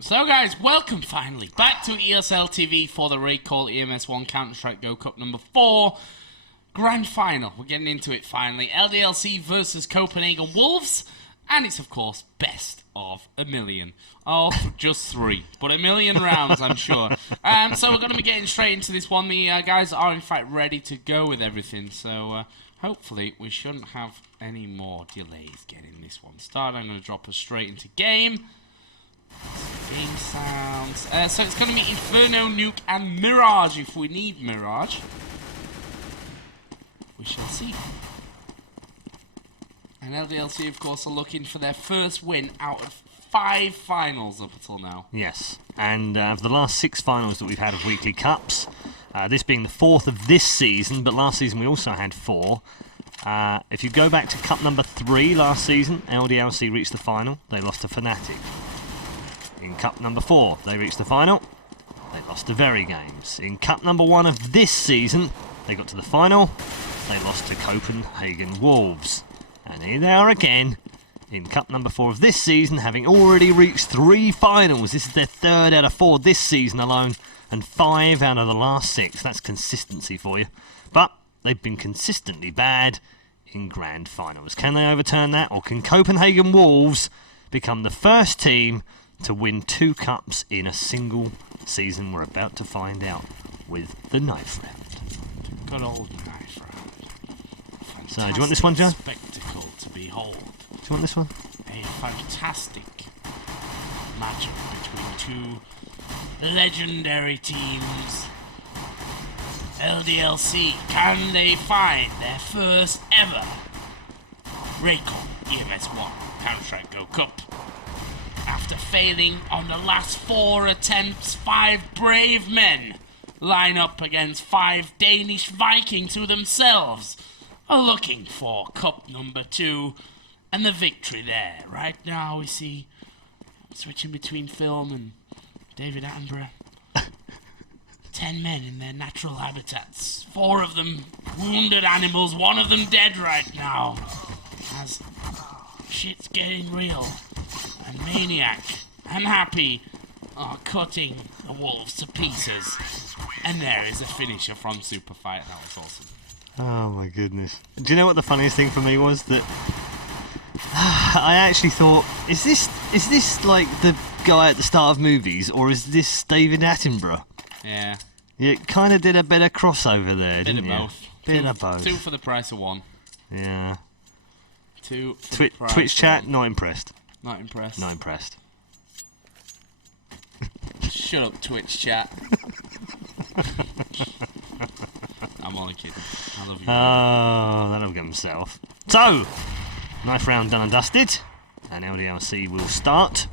So guys, welcome finally back to ESL TV for the RaidCall EMS 1 Counter-Strike Go Cup number 4 Grand Final. We're getting into it finally. LDLC versus Copenhagen Wolves, and it's of course best of a million. Oh, just 3, but a million rounds, I'm sure. So we're going to be getting straight into this one. The guys are in fact ready to go with everything, so hopefully we shouldn't have any more delays getting this one started. I'm going to drop us straight into game. Game sounds. So it's going to be Inferno, Nuke, and Mirage if we need Mirage. We shall see. And LDLC, of course, are looking for their first win out of 5 finals up until now. Yes, and of the last 6 finals that we've had of weekly cups, this being the 4th of this season, but last season we also had 4. If you go back to cup number 3 last season, LDLC reached the final. They lost to Fnatic. In cup number 4, they reached the final. They lost to Very Games. In cup number 1 of this season, they got to the final. They lost to Copenhagen Wolves. And here they are again in cup number 4 of this season, having already reached 3 finals. This is their 3rd out of 4 this season alone, and 5 out of the last 6. That's consistency for you. But they've been consistently bad in grand finals. Can they overturn that, or can Copenhagen Wolves become the first team to win 2 cups in a single season? We're about to find out with the knife round. Good old knife round. So, do you want this one, Joe? Spectacle to behold. Do you want this one? A fantastic matchup between 2 legendary teams. LDLC, can they find their first ever RaidCall EMS 1 Counter-Strike Go Cup? After failing on the last 4 attempts, 5 brave men line up against 5 Danish Vikings who themselves are looking for cup number 2 and the victory there. Right now we see, switching between film and David Attenborough, 10 men in their natural habitats, 4 of them wounded animals, 1 of them dead right now, as shit's getting real. And Maniac and Happy are cutting the wolves to pieces. And there is a finisher from Superfight. That was awesome. Oh my goodness. Do you know what the funniest thing for me was? That I actually thought, is this like the guy at the start of movies, or is this David Attenborough? Yeah. You kind of did a bit of crossover there, didn't you? Bit of both. Bit of both. 2 for the price of 1. Yeah. 2 for the price Twitch chat, of 1. not impressed. Not impressed. Not impressed. Shut up, Twitch chat. I'm only kidding. I love you. Oh, that'll get himself. So, knife round done and dusted. And LDLC will start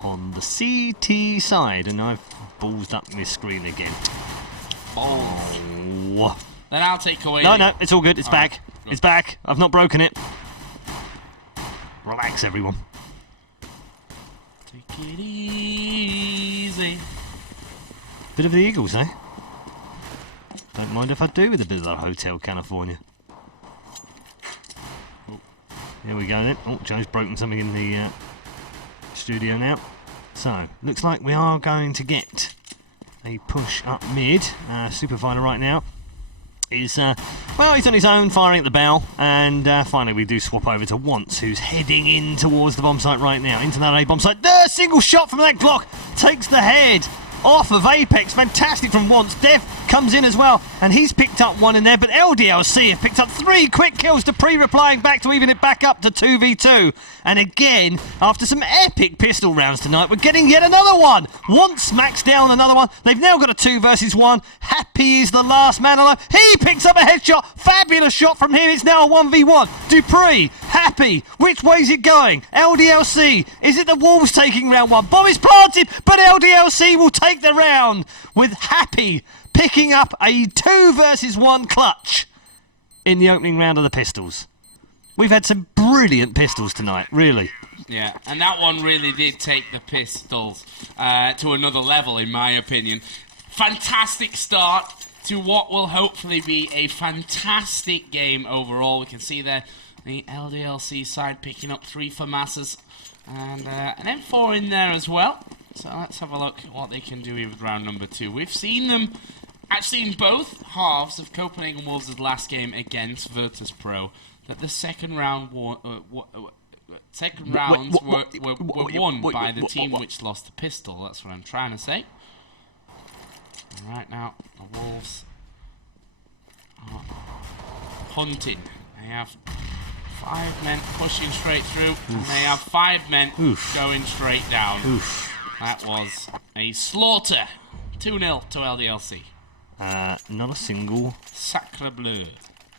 on the CT side. And I've ballsed up my screen again. Oh. Then I'll take away. No, it's all good. It's back. Right, good. It's back. I've not broken it. Relax, everyone. Take it easy. Bit of the Eagles, eh? Don't mind if I do with a bit of the Hotel California. Here we go then. Oh, Joe's broken something in the studio now. So, looks like we are going to get a push up mid. Superfighter right now is, well, he's on his own, firing at the bell. And finally we do swap over to Once, who's heading in towards the bomb site right now. Into that A bomb site. Single shot from that Glock. Takes the head off of Apex. Fantastic from Once. Dev comes in as well, and he's picked up 1 in there, but LDLC have picked up 3 quick kills to replying back to even it back up to 2v2. And again, after some epic pistol rounds tonight, we're getting yet another one. Once smacks down another one. They've now got a 2 versus 1. Happy is the last man alive. He picks up a headshot. Fabulous shot from him. It's now a 1v1. Dupree, Happy. Which way's it going? LDLC. Is it the Wolves taking round 1? Bomb is planted, but LDLC will take the round with Happy picking up a 2 versus 1 clutch in the opening round of the pistols. We've had some brilliant pistols tonight, really. Yeah, and that one really did take the pistols to another level, in my opinion. Fantastic start to what will hopefully be a fantastic game overall. We can see there The LDLC side picking up 3 for masses. And an M4 in there as well. So let's have a look at what they can do here with round number 2. We've seen them actually in both halves of Copenhagen Wolves' last game against virtus.pro, that the second round rounds were won by the team which lost the pistol. That's what I'm trying to say. And right now, the Wolves are hunting. They have 5 men pushing straight through, and they have 5 men going straight down. That was a slaughter. 2-0 to LDLC. Not a single Sacre bleu.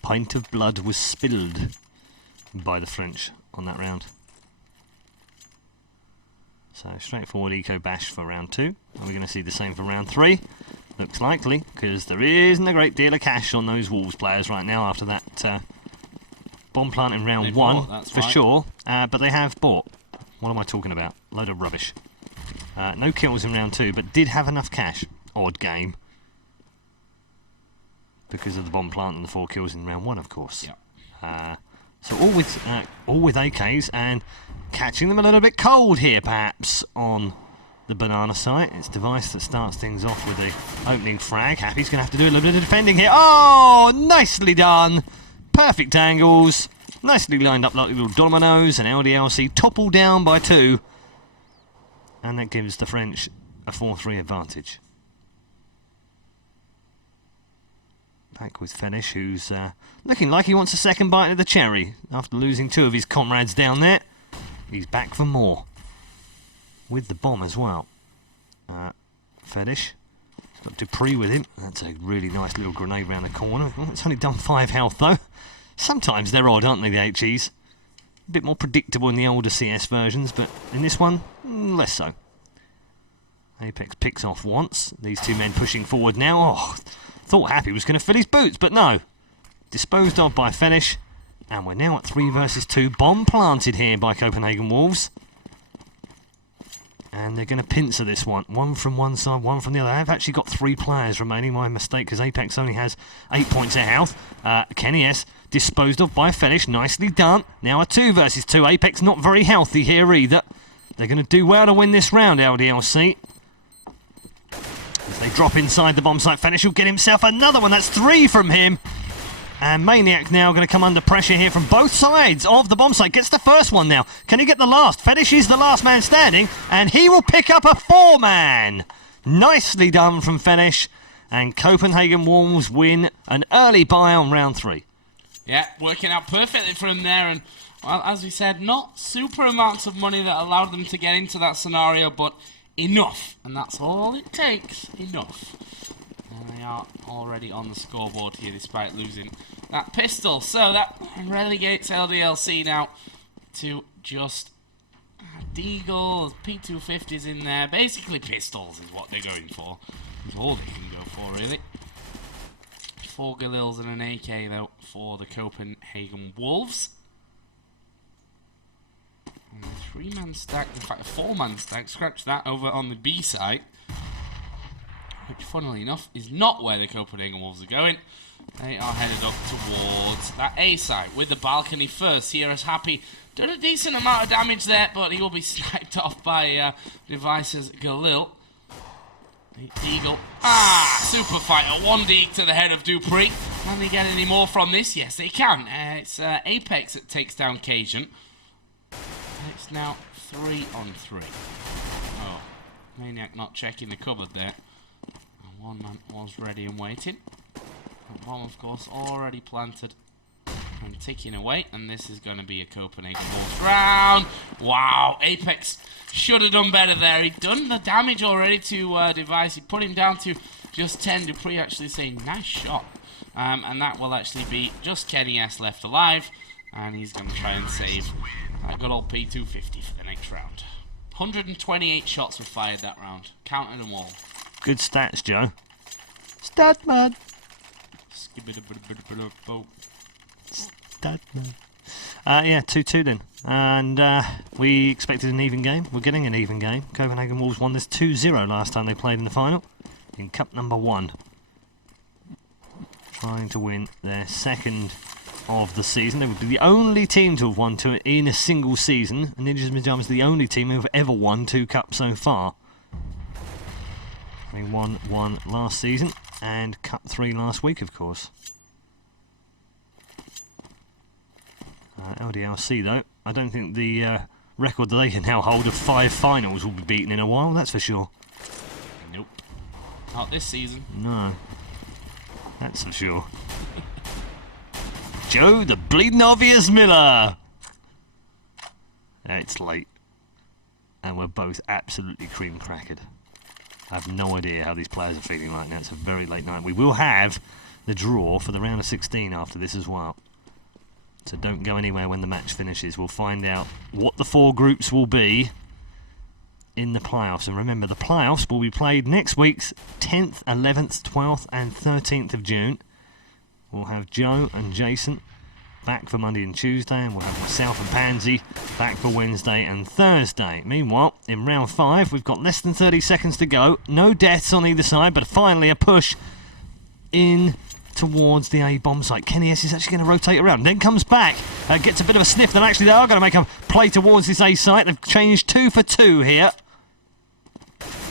pint of blood was spilled by the French on that round. So straightforward eco bash for round 2. Are we going to see the same for round 3? Looks likely, because there isn't a great deal of cash on those Wolves players right now after that bomb plant in round 1, for sure. But they have bought. What am I talking about? Load of rubbish. No kills in round 2, but did have enough cash. Odd game. Because of the bomb plant and the 4 kills in round 1, of course. Yep. So all with AKs, and catching them a little bit cold here, perhaps, on the banana site. It's Device that starts things off with the opening frag. Happy's going to have to do a little bit of defending here. Oh, nicely done. Perfect angles. Nicely lined up like little dominoes, and LDLC toppled down by 2. And that gives the French a 4-3 advantage. Back with Fenish, who's looking like he wants a second bite of the cherry after losing 2 of his comrades down there. He's back for more. With the bomb as well. Fetish. He's got Dupree with him. That's a really nice little grenade round the corner. Oh, it's only done 5 health though. Sometimes they're odd, aren't they, the HEs? A bit more predictable in the older CS versions, but in this one, less so. Apex picks off once. These 2 men pushing forward now. Oh, thought Happy was going to fill his boots, but no. Disposed of by Fenish. And we're now at 3 versus 2. Bomb planted here by Copenhagen Wolves. And they're going to pincer this one. 1 from one side, 1 from the other. I've actually got 3 players remaining. My mistake, because Apex only has 8 points of health. Kenny S. disposed of by Fenish. Nicely done. Now a 2 versus 2. Apex not very healthy here either. They're going to do well to win this round, LDLC. As they drop inside the bomb site, Fenish will get himself another one. That's 3 from him. And Maniac now going to come under pressure here from both sides of the bomb site. Gets the first one now. Can he get the last? Fetish is the last man standing, and he will pick up a 4-man. Nicely done from Fetish, and Copenhagen Wolves win an early bye on round 3. Yeah, working out perfectly for him there, and well, as we said, not super amounts of money that allowed them to get into that scenario, but enough, and that's all it takes. Enough. And they are already on the scoreboard here despite losing that pistol. So that relegates LDLC now to just Deagles, P250s in there. Basically pistols is what they're going for. That's all they can go for, really. 4 Galils and an AK though for the Copenhagen Wolves. And a 3-man stack, in fact a 4-man stack, scratch that, over on the B side. Which, funnily enough, is not where the Copenhagen Wolves are going. They are headed up towards that A site with the balcony first. Here is Happy. Done a decent amount of damage there, but he will be sniped off by Device's Galil. Eagle. Super fighter. 1 deek to the head of Dupree. Can they get any more from this? Yes, they can. It's Apex that takes down Cajun. It's now 3 on 3. Oh, Maniac not checking the cupboard there. 1 man was ready and waiting. The bomb, of course, already planted and ticking away. And this is going to be a Copenhagen Wolves round. Wow, Apex should have done better there. He'd done the damage already to Device. He put him down to just 10. Dupree actually saying, nice shot. And that will actually be just Kenny S left alive. And he's going to try and save a good old P250 for the next round. 128 shots were fired that round. Counted them all. Good stats, Joe. Statman. Statman. Yeah, 2-2 then. And we expected an even game. We're getting an even game. Copenhagen Wolves won this 2-0 last time they played in the final. In Cup number 1. Trying to win their second of the season. They would be the only team to have won two in a single season. And Ninjas and Pajamas the only team who have ever won 2 cups so far. They won 1 last season and Cup 3 last week, of course. LDLC, though, I don't think the record that they can now hold of 5 finals will be beaten in a while, that's for sure. Nope. Not this season. No. That's for sure. Joe the bleeding obvious Miller! It's late. And we're both absolutely cream crackered. I have no idea how these players are feeling right now. It's a very late night. We will have the draw for the round of 16 after this as well. So don't go anywhere when the match finishes. We'll find out what the 4 groups will be in the playoffs. And remember, the playoffs will be played next week's 10th, 11th, 12th and 13th of June. We'll have Joe and Jason back for Monday and Tuesday, and we'll have myself and Pansy back for Wednesday and Thursday. Meanwhile, in round 5, we've got less than 30 seconds to go. No deaths on either side, but finally a push in towards the A bomb site. Kenny S is actually going to rotate around, then comes back, gets a bit of a sniff that actually they are going to make a play towards this A site. They've changed 2 for 2 here.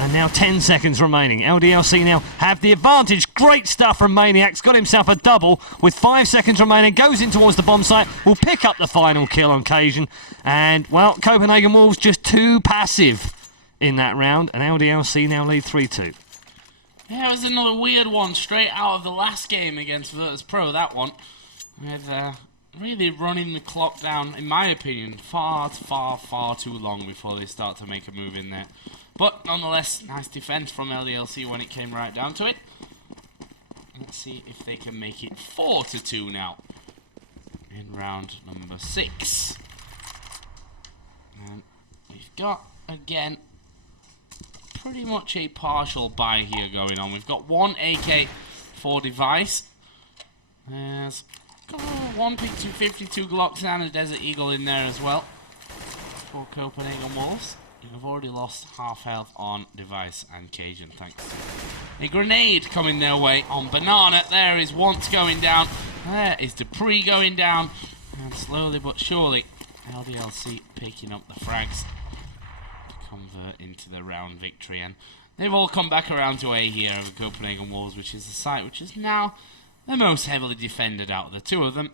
And now 10 seconds remaining. LDLC now have the advantage. Great stuff from Maniac's. Got himself a double with 5 seconds remaining. Goes in towards the bomb site. Will pick up the final kill on occasion. And, well, Copenhagen Wolves just too passive in that round. And LDLC now lead 3-2. Yeah, it was another weird one straight out of the last game against virtus.pro, that one. With really running the clock down, in my opinion, far too long before they start to make a move in there. But nonetheless, nice defense from LDLC when it came right down to it. Let's see if they can make it 4-2 now in round number 6. And we've got, again, pretty much a partial buy here going on. We've got 1 AK for device. There's got 1 P250, 2 Glocks and a Desert Eagle in there as well for Copenhagen Wolves. You've already lost half health on device and Cajun, thanks. A grenade coming their way on Banana. There is Once going down. There is Dupree going down. And slowly but surely, LDLC picking up the frags to convert into the round victory. And they've all come back around to A here of the Copenhagen Wolves, which is the site which is now the most heavily defended out of the 2 of them.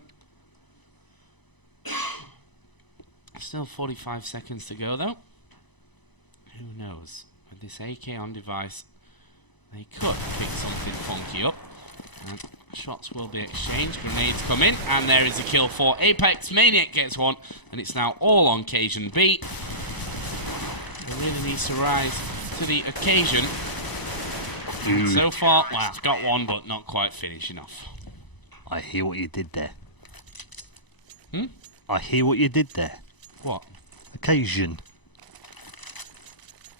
Still 45 seconds to go though. Who knows? With this AK on device, they could pick something funky up. And shots will be exchanged. Grenades come in, and there is a kill for Apex. Maniac gets 1, and it's now all on Cajun B. He really needs to rise to the occasion. And so far, well, got 1, but not quite finishing off. I hear what you did there. Hmm? I hear what you did there. What? Occasion.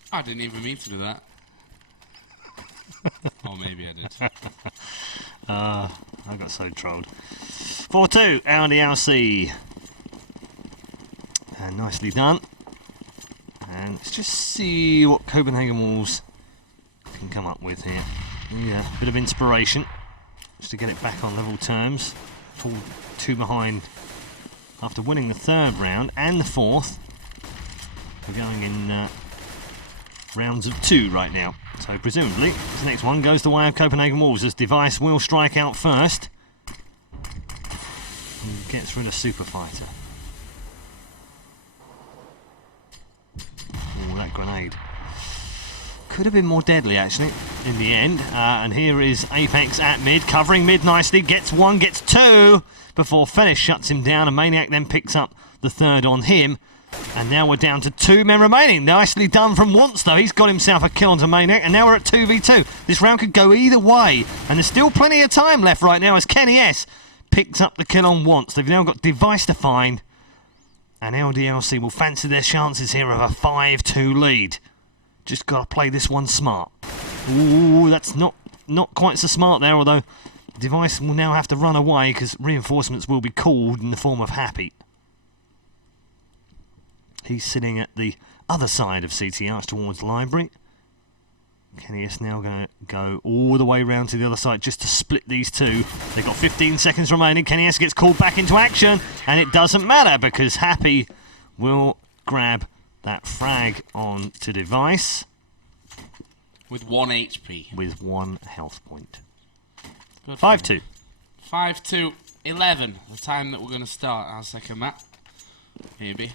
I didn't even mean to do that. Or maybe I did. I got so trolled. 4-2, LDLC. And nicely done. And let's just see what Copenhagen Wolves can come up with here. Yeah, a bit of inspiration. Just to get it back on level terms. Fall 2 behind after winning the 3rd round and the 4th. We're going in rounds of 2 right now. So presumably this next one goes the way of Copenhagen Wolves as Device will strike out first. And gets rid of Super Fighter. Oh, that grenade. Could have been more deadly actually in the end. And here is Apex at mid, covering mid nicely. Gets 1, gets 2 before Fennis shuts him down, and Maniac then picks up the 3rd on him. And now we're down to 2 men remaining. Nicely done from Once though. He's got himself a kill onto Maniac, and now we're at 2v2. This round could go either way, and there's still plenty of time left right now as Kenny S picks up the kill on Once. They've now got Device to find, and LDLC will fancy their chances here of a 5-2 lead. Just got to play this one smart. Ooh, that's not quite so smart there, although Device will now have to run away because reinforcements will be called in the form of Happy. He's sitting at the other side of CTH towards Library. KNS now going to go all the way round to the other side just to split these two. They've got 15 seconds remaining. KNS gets called back into action, and it doesn't matter because Happy will grab that frag on to device. With 1 HP. With 1 health point. 5-2. 5-2. 11. The time that we're going to start our second map. Maybe.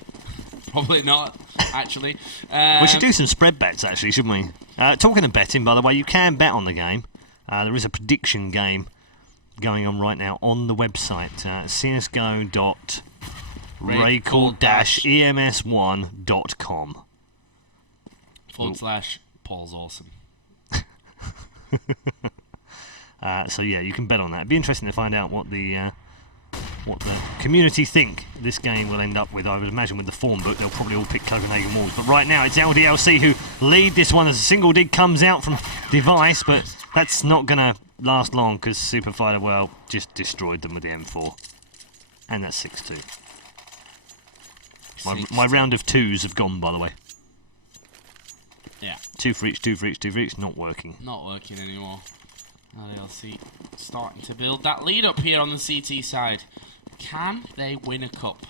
Probably not, actually. We should do some spread bets, actually, shouldn't we? Talking of betting, by the way, you can bet on the game. There is a prediction game going on right now on the website. csgo.RaidCall-EMS1.com / Paul's awesome. So yeah, you can bet on that. It'd be interesting to find out what the community think this game will end up with. I would imagine with the form book, they'll probably all pick Copenhagen Wolves. But right now, it's LDLC who lead this one as a single dig comes out from device, but that's not going to last long because Super Fighter, well, just destroyed them with the M4. And that's 6-2. My round of 2s have gone, by the way. Yeah. 2 for each, 2 for each, 2 for each. Not working. Not working anymore. LDLC starting to build that lead up here on the CT side. Can they win a cup?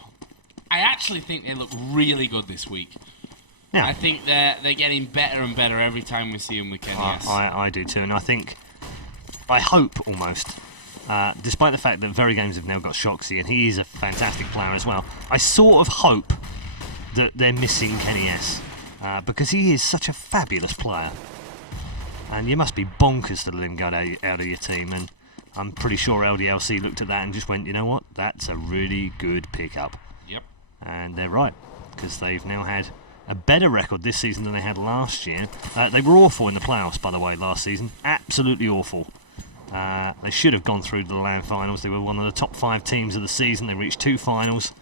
I actually think they look really good this week. Yeah. I think they're getting better and better every time we see them with KNS. I do too, and I hope almost, despite the fact that Very Games have now got Shoxy, and he is a fantastic player as well, I sort of hope that they're missing KNS, because he is such a fabulous player. And you must be bonkers to let him go out of your team, and I'm pretty sure LDLC looked at that and just went, you know what, that's a really good pickup. Yep. And they're right, because they've now had a better record this season than they had last year. They were awful in the playoffs, by the way, last season. Absolutely awful. They should have gone through to the LAN finals. They were one of the top 5 teams of the season. They reached 2 finals.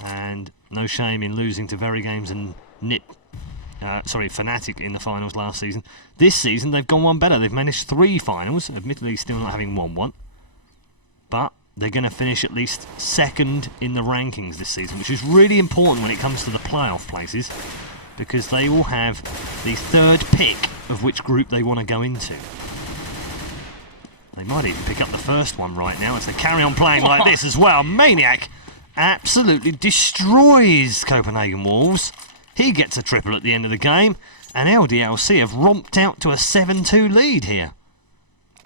And no shame in losing to Very Games and Fnatic in the finals last season. This season, they've gone one better. They've managed 3 finals, admittedly still not having won one. But they're going to finish at least 2nd in the rankings this season, which is really important when it comes to the playoff places, because they will have the 3rd pick of which group they want to go into. They might even pick up the first one right now as they carry on playing like this as well. Maniac absolutely destroys Copenhagen Wolves. He gets a triple at the end of the game, and LDLC have romped out to a 7-2 lead here.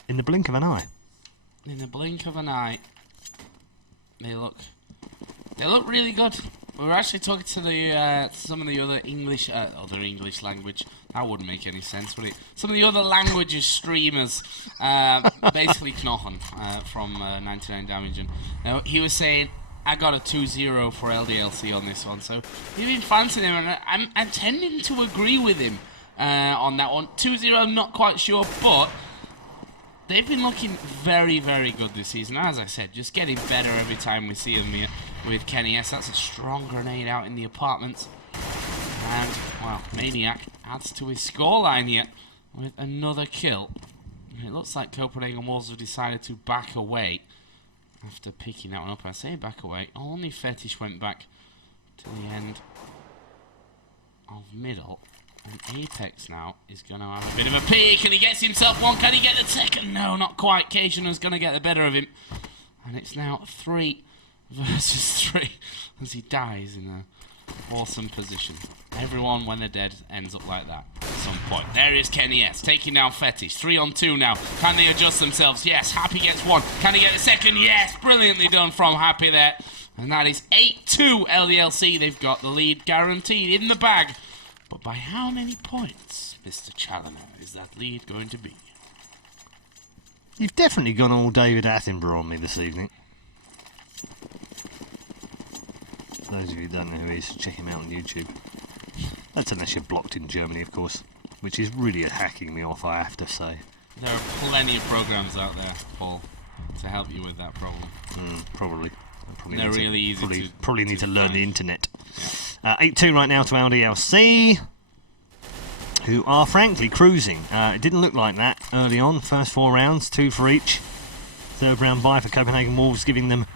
In the blink of an eye. In the blink of an eye. They look really good. We were actually talking to some of the other English language. That wouldn't make any sense, would it? Some of the other languages streamers, basically Knochen from 99 Damage, and he was saying, I got a 2-0 for LDLC on this one, so we've been fancying him, and I'm tending to agree with him on that one. 2-0, I'm not quite sure, but they've been looking very, very good this season. As I said, just getting better every time we see them here with KNS. That's a strong grenade out in the apartments. And, well, Maniac adds to his scoreline here with another kill. It looks like Copenhagen Wolves have decided to back away after picking that one up. I say back away. Only Fetish went back to the end of middle. And Apex now is going to have a bit of a peek, and he gets himself one. Can he get the second? No, not quite. Kajuna's going to get the better of him. And it's now 3 versus 3 as he dies in an awesome position. Everyone, when they're dead, ends up like that at some point. There is KNS taking down Fetish. 3-on-2 now. Can they adjust themselves? Yes. Happy gets one. Can he get the second? Yes. Brilliantly done from Happy there. And that is 8-2 LDLC. They've got the lead guaranteed in the bag. But by how many points, Mr. Challoner, is that lead going to be? You've definitely gone all David Attenborough on me this evening. For those of you who don't know who he is, check him out on YouTube. That's unless you're blocked in Germany, of course, which is really hacking me off, I have to say. There are plenty of programs out there, Paul, to help you with that problem. Probably. They're really easy to probably need to learn find. the internet. Yeah. 8-2 right now to LDLC, who are frankly cruising. It didn't look like that early on. First 4 rounds, 2 for each. 3rd round bye for Copenhagen Wolves, giving them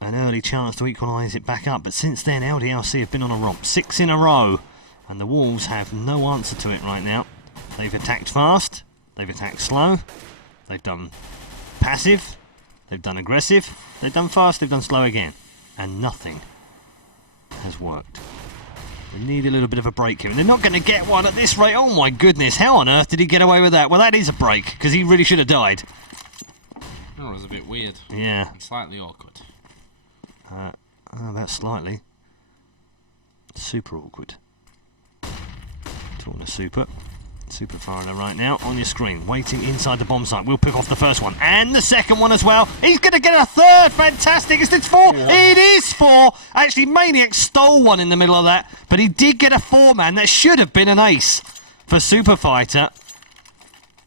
an early chance to equalise it back up. But since then, LDLC have been on a romp. 6 in a row. And the Wolves have no answer to it right now. They've attacked fast, they've attacked slow, they've done passive, they've done aggressive, they've done fast, they've done slow again. And nothing has worked. We need a little bit of a break here. And they're not going to get one at this rate. Oh my goodness, how on earth did he get away with that? Well, that is a break, because he really should have died. Oh, it was a bit weird. Yeah. And slightly awkward. That's slightly. Super awkward. Talking to Super firing right now on your screen, waiting inside the bomb site. We'll pick off the first one and the second one as well. He's going to get a third. Fantastic. Is this 4? Yeah. It is 4. Actually, Maniac stole one in the middle of that, but he did get a 4-man. That should have been an ace for Super Fighter.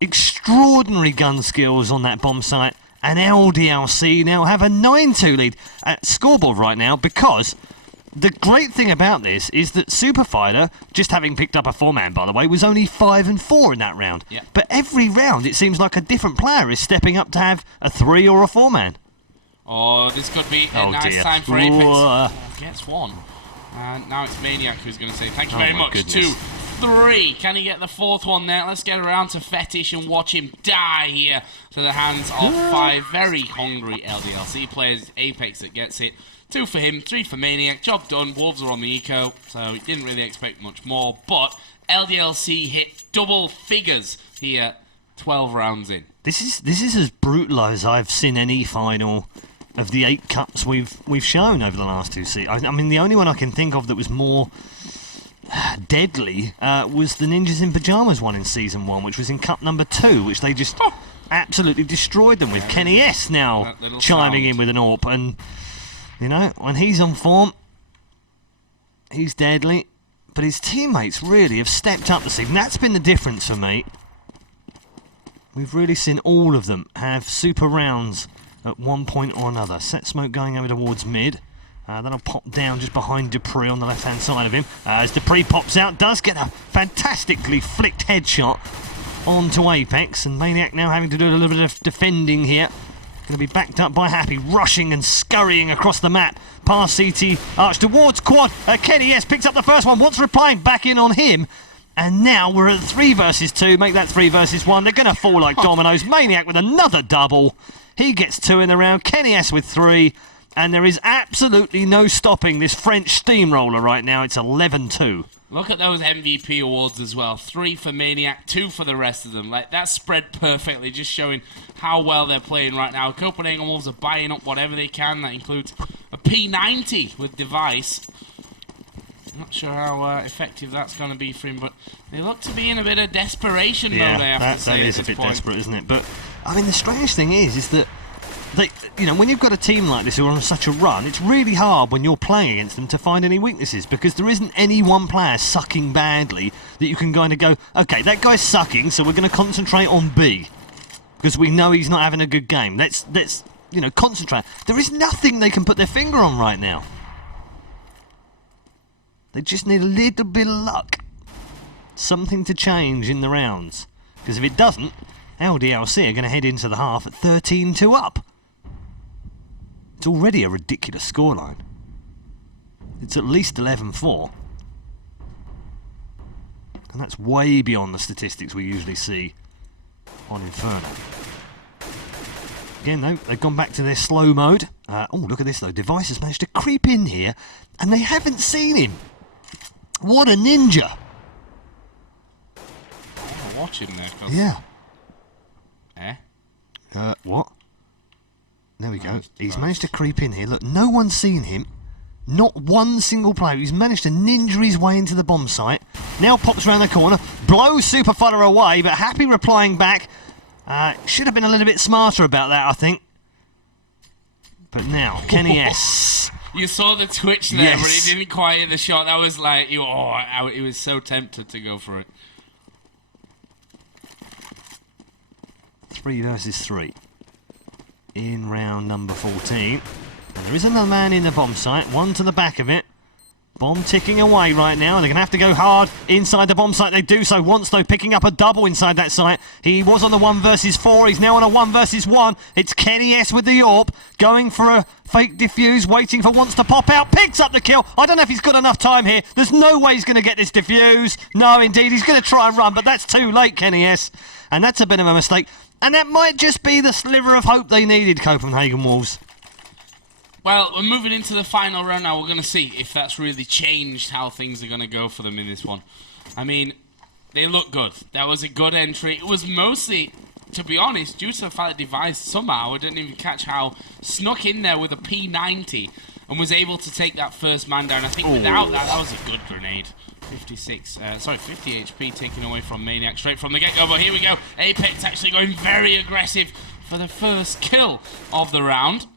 Extraordinary gun skills on that bomb site. And LDLC now have a 9-2 lead at scoreboard right now, because the great thing about this is that Super Fighter, just having picked up a 4-man, by the way, was only 5 and 4 in that round. Yeah. But every round, it seems like a different player is stepping up to have a 3 or a 4-man. Oh, this could be a Oh, nice dear. time for Apex. Whoa. Gets one. And now it's Maniac who's going to say, thank you Oh, very my much. goodness. 2, 3. Can he get the 4th one there? Let's get around to Fetish and watch him die here to the hands of 5 very hungry LDLC players. Apex that gets it. 2 for him, 3 for Maniac. Job done. Wolves are on the eco, so he didn't really expect much more. But LDLC hit double figures here, 12 rounds in. This is as brutal as I've seen any final of the 8 cups we've shown over the last 2 seasons. I mean, the only one I can think of that was more deadly was the Ninjas in Pyjamas one in Season 1, which was in Cup number 2, which they just absolutely destroyed them with. Yeah. Kenny S now chiming in with an AWP, and you know, when he's on form, he's deadly. But his teammates really have stepped up this evening. That's been the difference for me. We've really seen all of them have super rounds at one point or another. Set smoke going over towards mid. That'll pop down just behind Dupree on the left-hand side of him. As Dupree pops out, does get a fantastically flicked headshot onto Apex. And Maniac now having to do a little bit of defending here. Going to be backed up by Happy, rushing and scurrying across the map. Past CT Arch towards Quad. Kenny S picks up the first one, wants replying back in on him. And now we're at 3 versus 2. Make that 3 versus 1. They're going to fall like dominoes. Maniac with another double. He gets 2 in the round. Kenny S with 3. And there is absolutely no stopping this French steamroller right now. It's 11-2. Look at those MVP awards as well. 3 for Maniac, 2 for the rest of them. Like, that's spread perfectly, just showing how well they're playing right now. Copenhagen Wolves are buying up whatever they can. That includes a P90 with device. I'm not sure how effective that's going to be for him, but they look to be in a bit of desperation mode, I have to say. That is a bit desperate, isn't it? But, I mean, the strange thing is that you know, when you've got a team like this who are on such a run, it's really hard when you're playing against them to find any weaknesses, because there isn't any one player sucking badly that you can kind of go, okay, that guy's sucking, so we're going to concentrate on B because we know he's not having a good game. Let's you know, concentrate. There is nothing they can put their finger on right now. They just need a little bit of luck, something to change in the rounds, because if it doesn't, LDLC are going to head into the half at 13-2 up. It's already a ridiculous scoreline. It's at least 11-4. And that's way beyond the statistics we usually see on Inferno. Again, though, they've gone back to their slow mode. Oh, look at this, though. Device has managed to creep in here, and they haven't seen him. What a ninja. Oh, watch him there. Yeah. Eh? What? There we go. He's managed to creep in here. Look, no one's seen him. Not one single player. He's managed to ninja his way into the bomb site. Now pops around the corner, blows Super Fighter away, but Happy replying back. Should have been a little bit smarter about that, I think. But now, Kenny S. You saw the twitch there, yes. But he didn't quite hit the shot. That was like, he was so tempted to go for it. 3 versus 3 in round number 14. And there is another man in the bomb site, one to the back of it. Bomb ticking away right now. They're going to have to go hard inside the bomb site. They do so. Once, though, picking up a double inside that site. He was on the 1 versus 4. He's now on a 1 versus 1. It's Kenny S with the AWP. Going for a fake defuse. Waiting for Wants to pop out. Picks up the kill. I don't know if he's got enough time here. There's no way he's going to get this defuse. No, indeed. He's going to try and run, but that's too late, Kenny S. And that's a bit of a mistake. And that might just be the sliver of hope they needed, Copenhagen Wolves. Well, we're moving into the final round now. We're going to see if that's really changed how things are going to go for them in this one. I mean, they look good. That was a good entry. It was mostly, to be honest, due to the fact that Device somehow, I didn't even catch how, snuck in there with a P90 and was able to take that first man down. I think without that, that was a good grenade. 50 HP taken away from Maniac straight from the get-go. But here we go. Apex actually going very aggressive for the first kill of the round.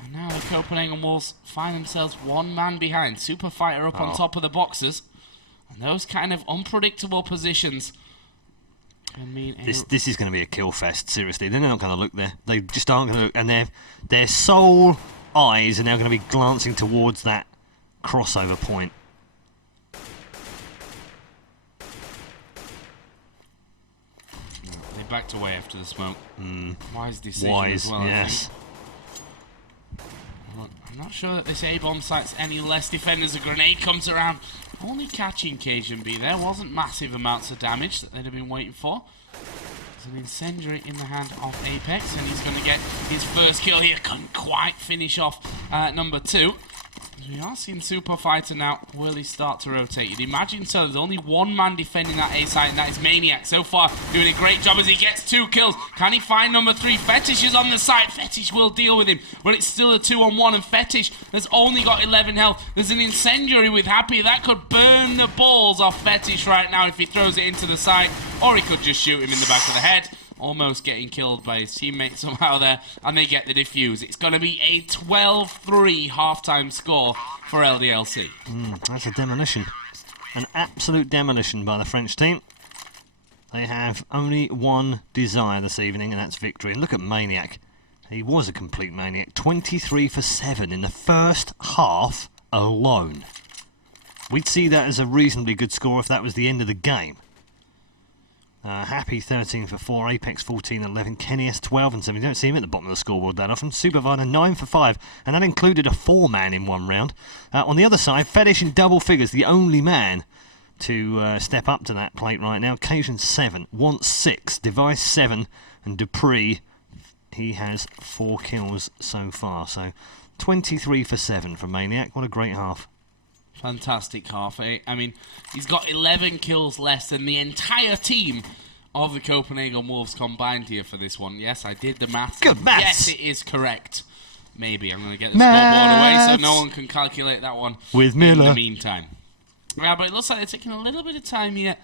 And now the Copenhagen Wolves find themselves one man behind. Super Fighter up on top of the boxes. And those kind of unpredictable positions can mean... This is going to be a kill fest, seriously. They're not going to look there. They just aren't going to look. And their sole eyes are now going to be glancing towards that crossover point. They backed away after the smoke. Wise decision Wise, as well, yes. I'm not sure that this A-bomb site's any less defenders. A grenade comes around, only catching Cajun B there. Wasn't massive amounts of damage that they'd have been waiting for. There's an incendiary in the hand of Apex, and he's going to get his first kill here. Couldn't quite finish off number 2. We are seeing Super Fighter now really start to rotate. You'd imagine so. There's only one man defending that A site, and that is Maniac. So far, doing a great job as he gets 2 kills. Can he find number 3? Fetish is on the site. Fetish will deal with him, but it's still a 2-on-1, and Fetish has only got 11 health. There's an incendiary with Happy. That could burn the balls off Fetish right now if he throws it into the site, or he could just shoot him in the back of the head. Almost getting killed by his teammate somehow there, and they get the defuse. It's going to be a 12-3 halftime score for LDLC. That's a demolition. An absolute demolition by the French team. They have only one desire this evening, and that's victory. And look at Maniac. He was a complete maniac. 23 for 7 in the first half alone. We'd see that as a reasonably good score if that was the end of the game. Happy 13 for 4, Apex 14 11, Kenny S 12 and 7. You don't see him at the bottom of the scoreboard that often. Supervisor 9 for 5, and that included a 4-man in one round. On the other side, Fetish in double figures, the only man to step up to that plate right now. Cajun 7, Wants 6, Device 7, and Dupree, he has 4 kills so far. So 23 for 7 from Maniac. What a great half. Fantastic half. I mean, he's got 11 kills less than the entire team of the Copenhagen Wolves combined here for this one. Yes, I did the maths. Good maths. Yes, it is correct. Maybe I'm going to get the scoreboard away so no one can calculate that one with Miller in the meantime. Yeah, but it looks like they're taking a little bit of time here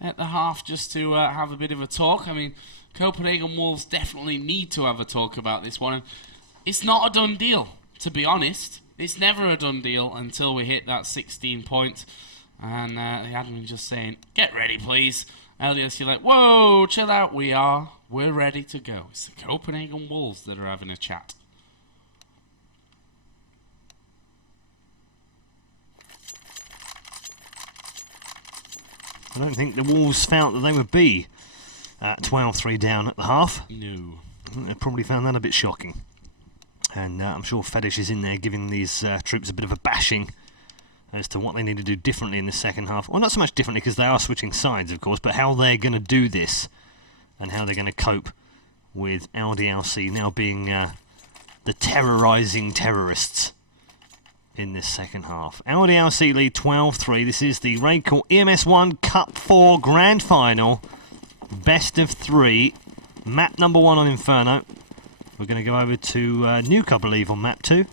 at the half just to have a bit of a talk. I mean, Copenhagen Wolves definitely need to have a talk about this one. And it's not a done deal, to be honest. It's never a done deal until we hit that 16 points. And the admin just saying, get ready, please. LDLC like, whoa, chill out. We're ready to go. It's the Copenhagen Wolves that are having a chat. I don't think the Wolves felt that they would be 12-3 down at the half. No. They probably found that a bit shocking. And I'm sure Fetish is in there giving these troops a bit of a bashing as to what they need to do differently in the second half. Well, not so much differently because they are switching sides, of course, but how they're going to do this and how they're going to cope with LDLC now being the terrorising terrorists in this second half. LDLC lead 12-3. This is the RaidCall EMS 1 Cup 4 Grand Final. Best of 3. Map number 1 on Inferno. We're going to go over to Nuke, I believe, on map 2.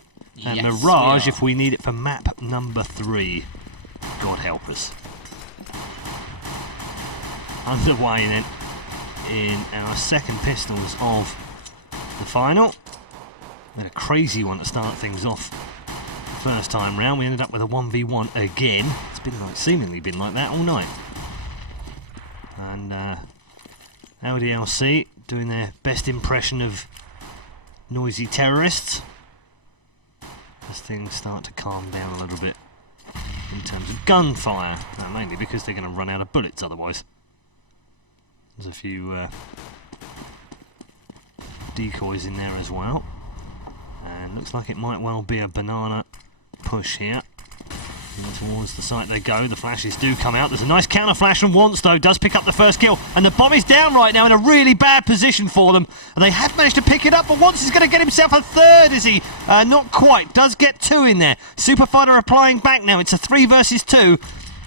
And yes, Mirage, if we need it for map number 3. God help us. Underway then in our second pistols of the final. We had a crazy one to start things off the first time round. We ended up with a 1v1 again. It's been like, seemingly been like that all night. And LDLC doing their best impression of noisy terrorists as things start to calm down a little bit. in terms of gunfire, mainly because they're going to run out of bullets otherwise. There's a few decoys in there as well, and looks like it might well be a banana push here. Towards the site they go. The flashes do come out. There's a nice counter flash from Wants, though. Does pick up the first kill. And the bomb is down right now in a really bad position for them. And they have managed to pick it up, but Wants is going to get himself a third, is he? Not quite. Does get two in there. Superfighter applying back now. It's a 3 versus 2.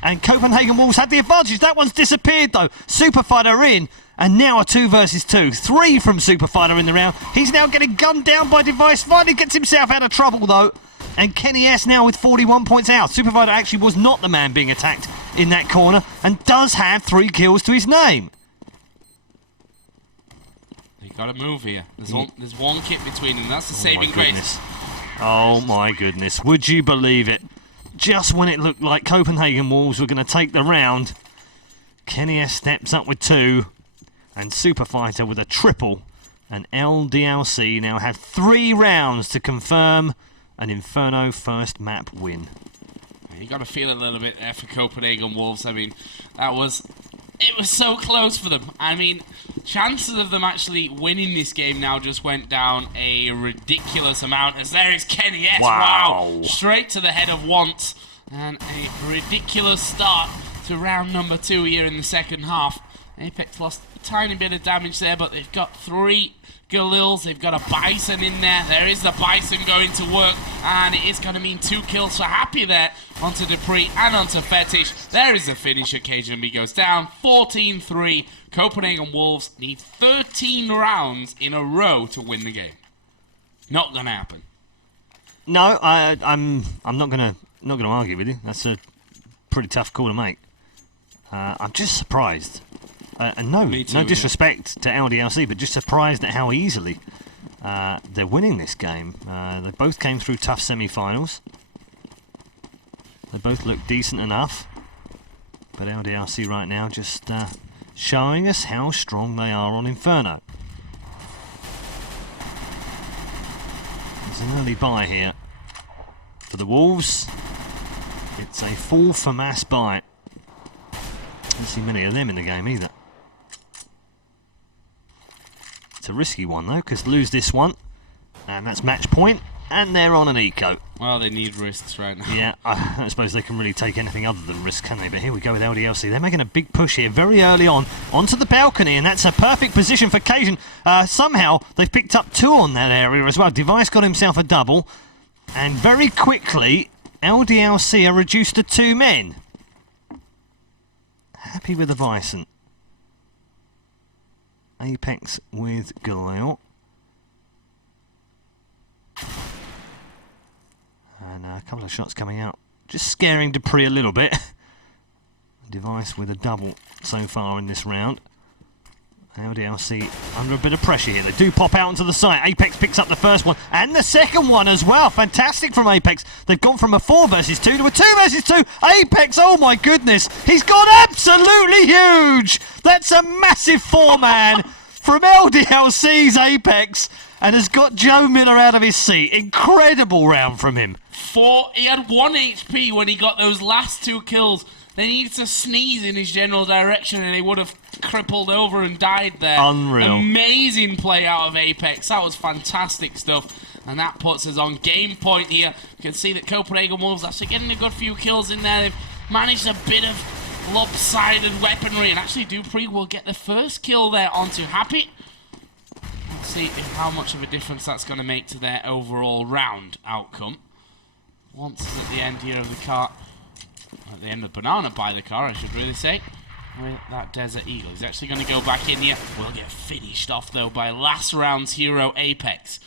And Copenhagen Wolves had the advantage. That one's disappeared, though. Superfighter in. And now a 2 versus 2. 3 from Superfighter in the round. He's now getting gunned down by Device. Finally gets himself out of trouble, though. And Kenny S now with 41 points out. Superfighter actually was not the man being attacked in that corner and does have 3 kills to his name. They got to move here. There's one kit between them. That's the saving grace. Oh my goodness. Would you believe it? Just when it looked like Copenhagen Wolves were going to take the round, Kenny S steps up with 2 and Superfighter with a triple. And LDLC now have 3 rounds to confirm an Inferno first map win. You got to feel a little bit there for Copenhagen Wolves. I mean, it was so close for them. I mean, chances of them actually winning this game now just went down a ridiculous amount, as there is Kenny S. Wow. Straight to the head of Wants, and a ridiculous start to round number 2 here in the second half. Apex lost a tiny bit of damage there, but they've got 3 Galils, they've got a Bison in there. There is the Bison going to work, and it is going to mean 2 kills for Happy there onto Dupree and onto Fetish. There is the finish. KGB goes down 14-3. Copenhagen Wolves need 13 rounds in a row to win the game. Not going to happen. No, I'm not going to argue with you. That's a pretty tough call to make. I'm just surprised. And no disrespect to LDLC, but just surprised at how easily they're winning this game. They both came through tough semi-finals. They both look decent enough. But LDLC right now just showing us how strong they are on Inferno. There's an early buy here for the Wolves. It's a full FAMAS buy. Don't see many of them in the game either. It's a risky one though, because lose this one, and that's match point, and they're on an eco. Well, they need risks right now. Yeah, I don't suppose they can really take anything other than risk, can they? But here we go with LDLC. They're making a big push here very early on, onto the balcony, and that's a perfect position for Cajun. Somehow, they've picked up 2 on that area as well. Device got himself a double, and very quickly, LDLC are reduced to 2 men. Happy with the Bison. Apex with Galil. And a couple of shots coming out. Just scaring Dupree a little bit. Device with a double so far in this round. LDLC under a bit of pressure here. They do pop out onto the site. Apex picks up the first one and the second one as well. Fantastic from Apex. They've gone from a 4 versus 2 to a 2 versus 2. Apex, oh my goodness. He's gone absolutely huge. That's a massive 4-man from LDLC's Apex and has got Joe Miller out of his seat. Incredible round from him. He had 1 HP when he got those last 2 kills. They needed to sneeze in his general direction and he would have crippled over and died there. Unreal. Amazing play out of Apex. That was fantastic stuff. And that puts us on game point here. You can see that Copenhagen Wolves actually getting a good few kills in there. They've managed a bit of lopsided weaponry. And actually Dupree will get the first kill there onto Happy. Let's see how much of a difference that's going to make to their overall round outcome. Once is at the end here of the car. At the end of Banana by the car, I should really say. With that Desert Eagle. He's actually going to go back in here. Will get finished off, though, by last round's hero, Apex.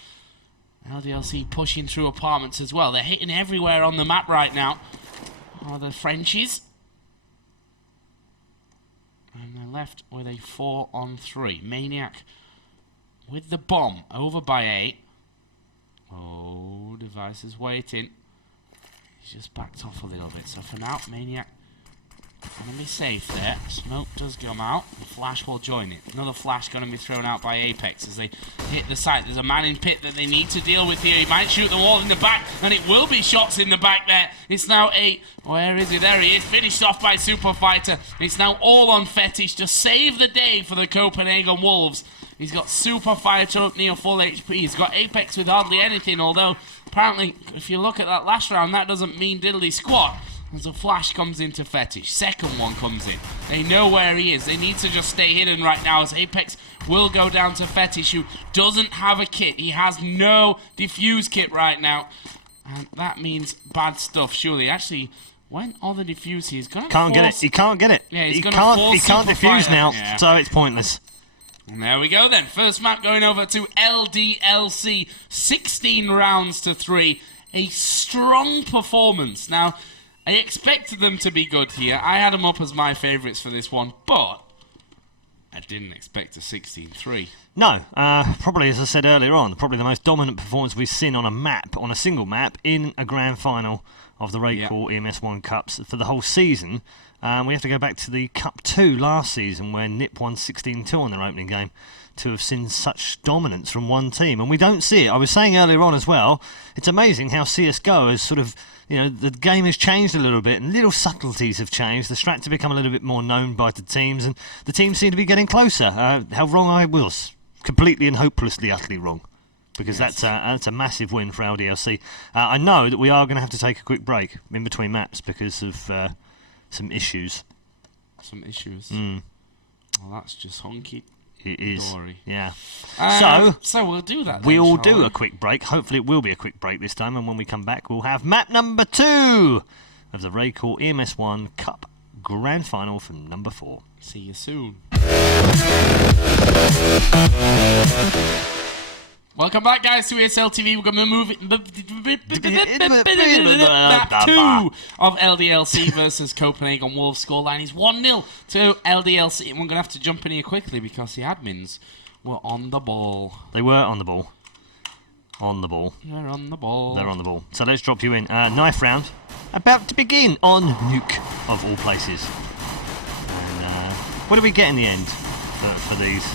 LDLC pushing through apartments as well. They're hitting everywhere on the map right now. Are the Frenchies. And they're left with a 4-on-3. Maniac with the bomb over by A. Oh, Device is waiting. He's just backed off a little bit. So for now, Maniac Gonna be safe there. Smoke does come out. The flash will join it. Another flash gonna be thrown out by Apex as they hit the site. There's a man in pit that they need to deal with here. He might shoot the wall in the back, and it will be shots in the back there. It's now 8. Where is he? There he is. Finished off by Super Fighter. It's now all on Fetish to save the day for the Copenhagen Wolves. He's got Super Fighter up near full HP. He's got Apex with hardly anything, although apparently, if you look at that last round, that doesn't mean diddly squat. As a flash comes into Fetish. Second one comes in. They know where he is. They need to just stay hidden right now as Apex will go down to Fetish, who doesn't have a kit. He has no defuse kit right now. And that means bad stuff, surely. Actually, when all the defuse he's going to Can't get it. He can't get it. Yeah, he can't defuse now, so it's pointless. And there we go then. First map going over to LDLC. 16 rounds to 3. A strong performance. Now, I expected them to be good here. I had them up as my favourites for this one, but I didn't expect a 16-3. No, probably, as I said earlier on, probably the most dominant performance we've seen on a map, on a single map, in a grand final of the RaidCall EMS 1 Cups for the whole season. We have to go back to the Cup 2 last season, where NIP won 16-2 on their opening game, to have seen such dominance from one team. And we don't see it. I was saying earlier on as well, it's amazing how CSGO has sort of, you know, the game has changed a little bit, and little subtleties have changed. The strats have become a little bit more known by the teams, and the teams seem to be getting closer. How wrong I was. Completely and hopelessly, utterly wrong. Because that's a massive win for LDLC. I know that we are going to have to take a quick break in between maps because of some issues. Some issues? Mm. Well, that's just honky. It is. Dory. Yeah. So we'll do that then, we'll do a quick break. Hopefully it will be a quick break this time, and when we come back we'll have map number 2 of the RaidCall EMS 1 Cup Grand Final from number 4. See you soon. Welcome back, guys, to ESL TV. We're going to move it. Map 2 of LDLC versus Copenhagen Wolves. Scoreline is 1-0 to LDLC. And we're going to have to jump in here quickly because the admins were on the ball. They were on the ball. On the ball. They're on the ball. They're on the ball. So let's drop you in. Knife round. About to begin on Nuke, of all places. And what do we get in the end for these?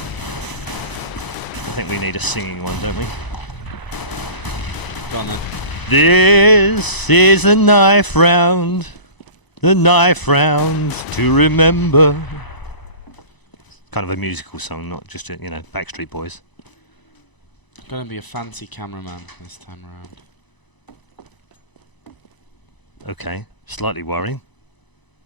I think we need a singing one, don't we? Go on then. This is the knife round. The knife round to remember. Kind of a musical song, not just a, Backstreet Boys. Gonna be a fancy cameraman this time around. Okay, slightly worrying.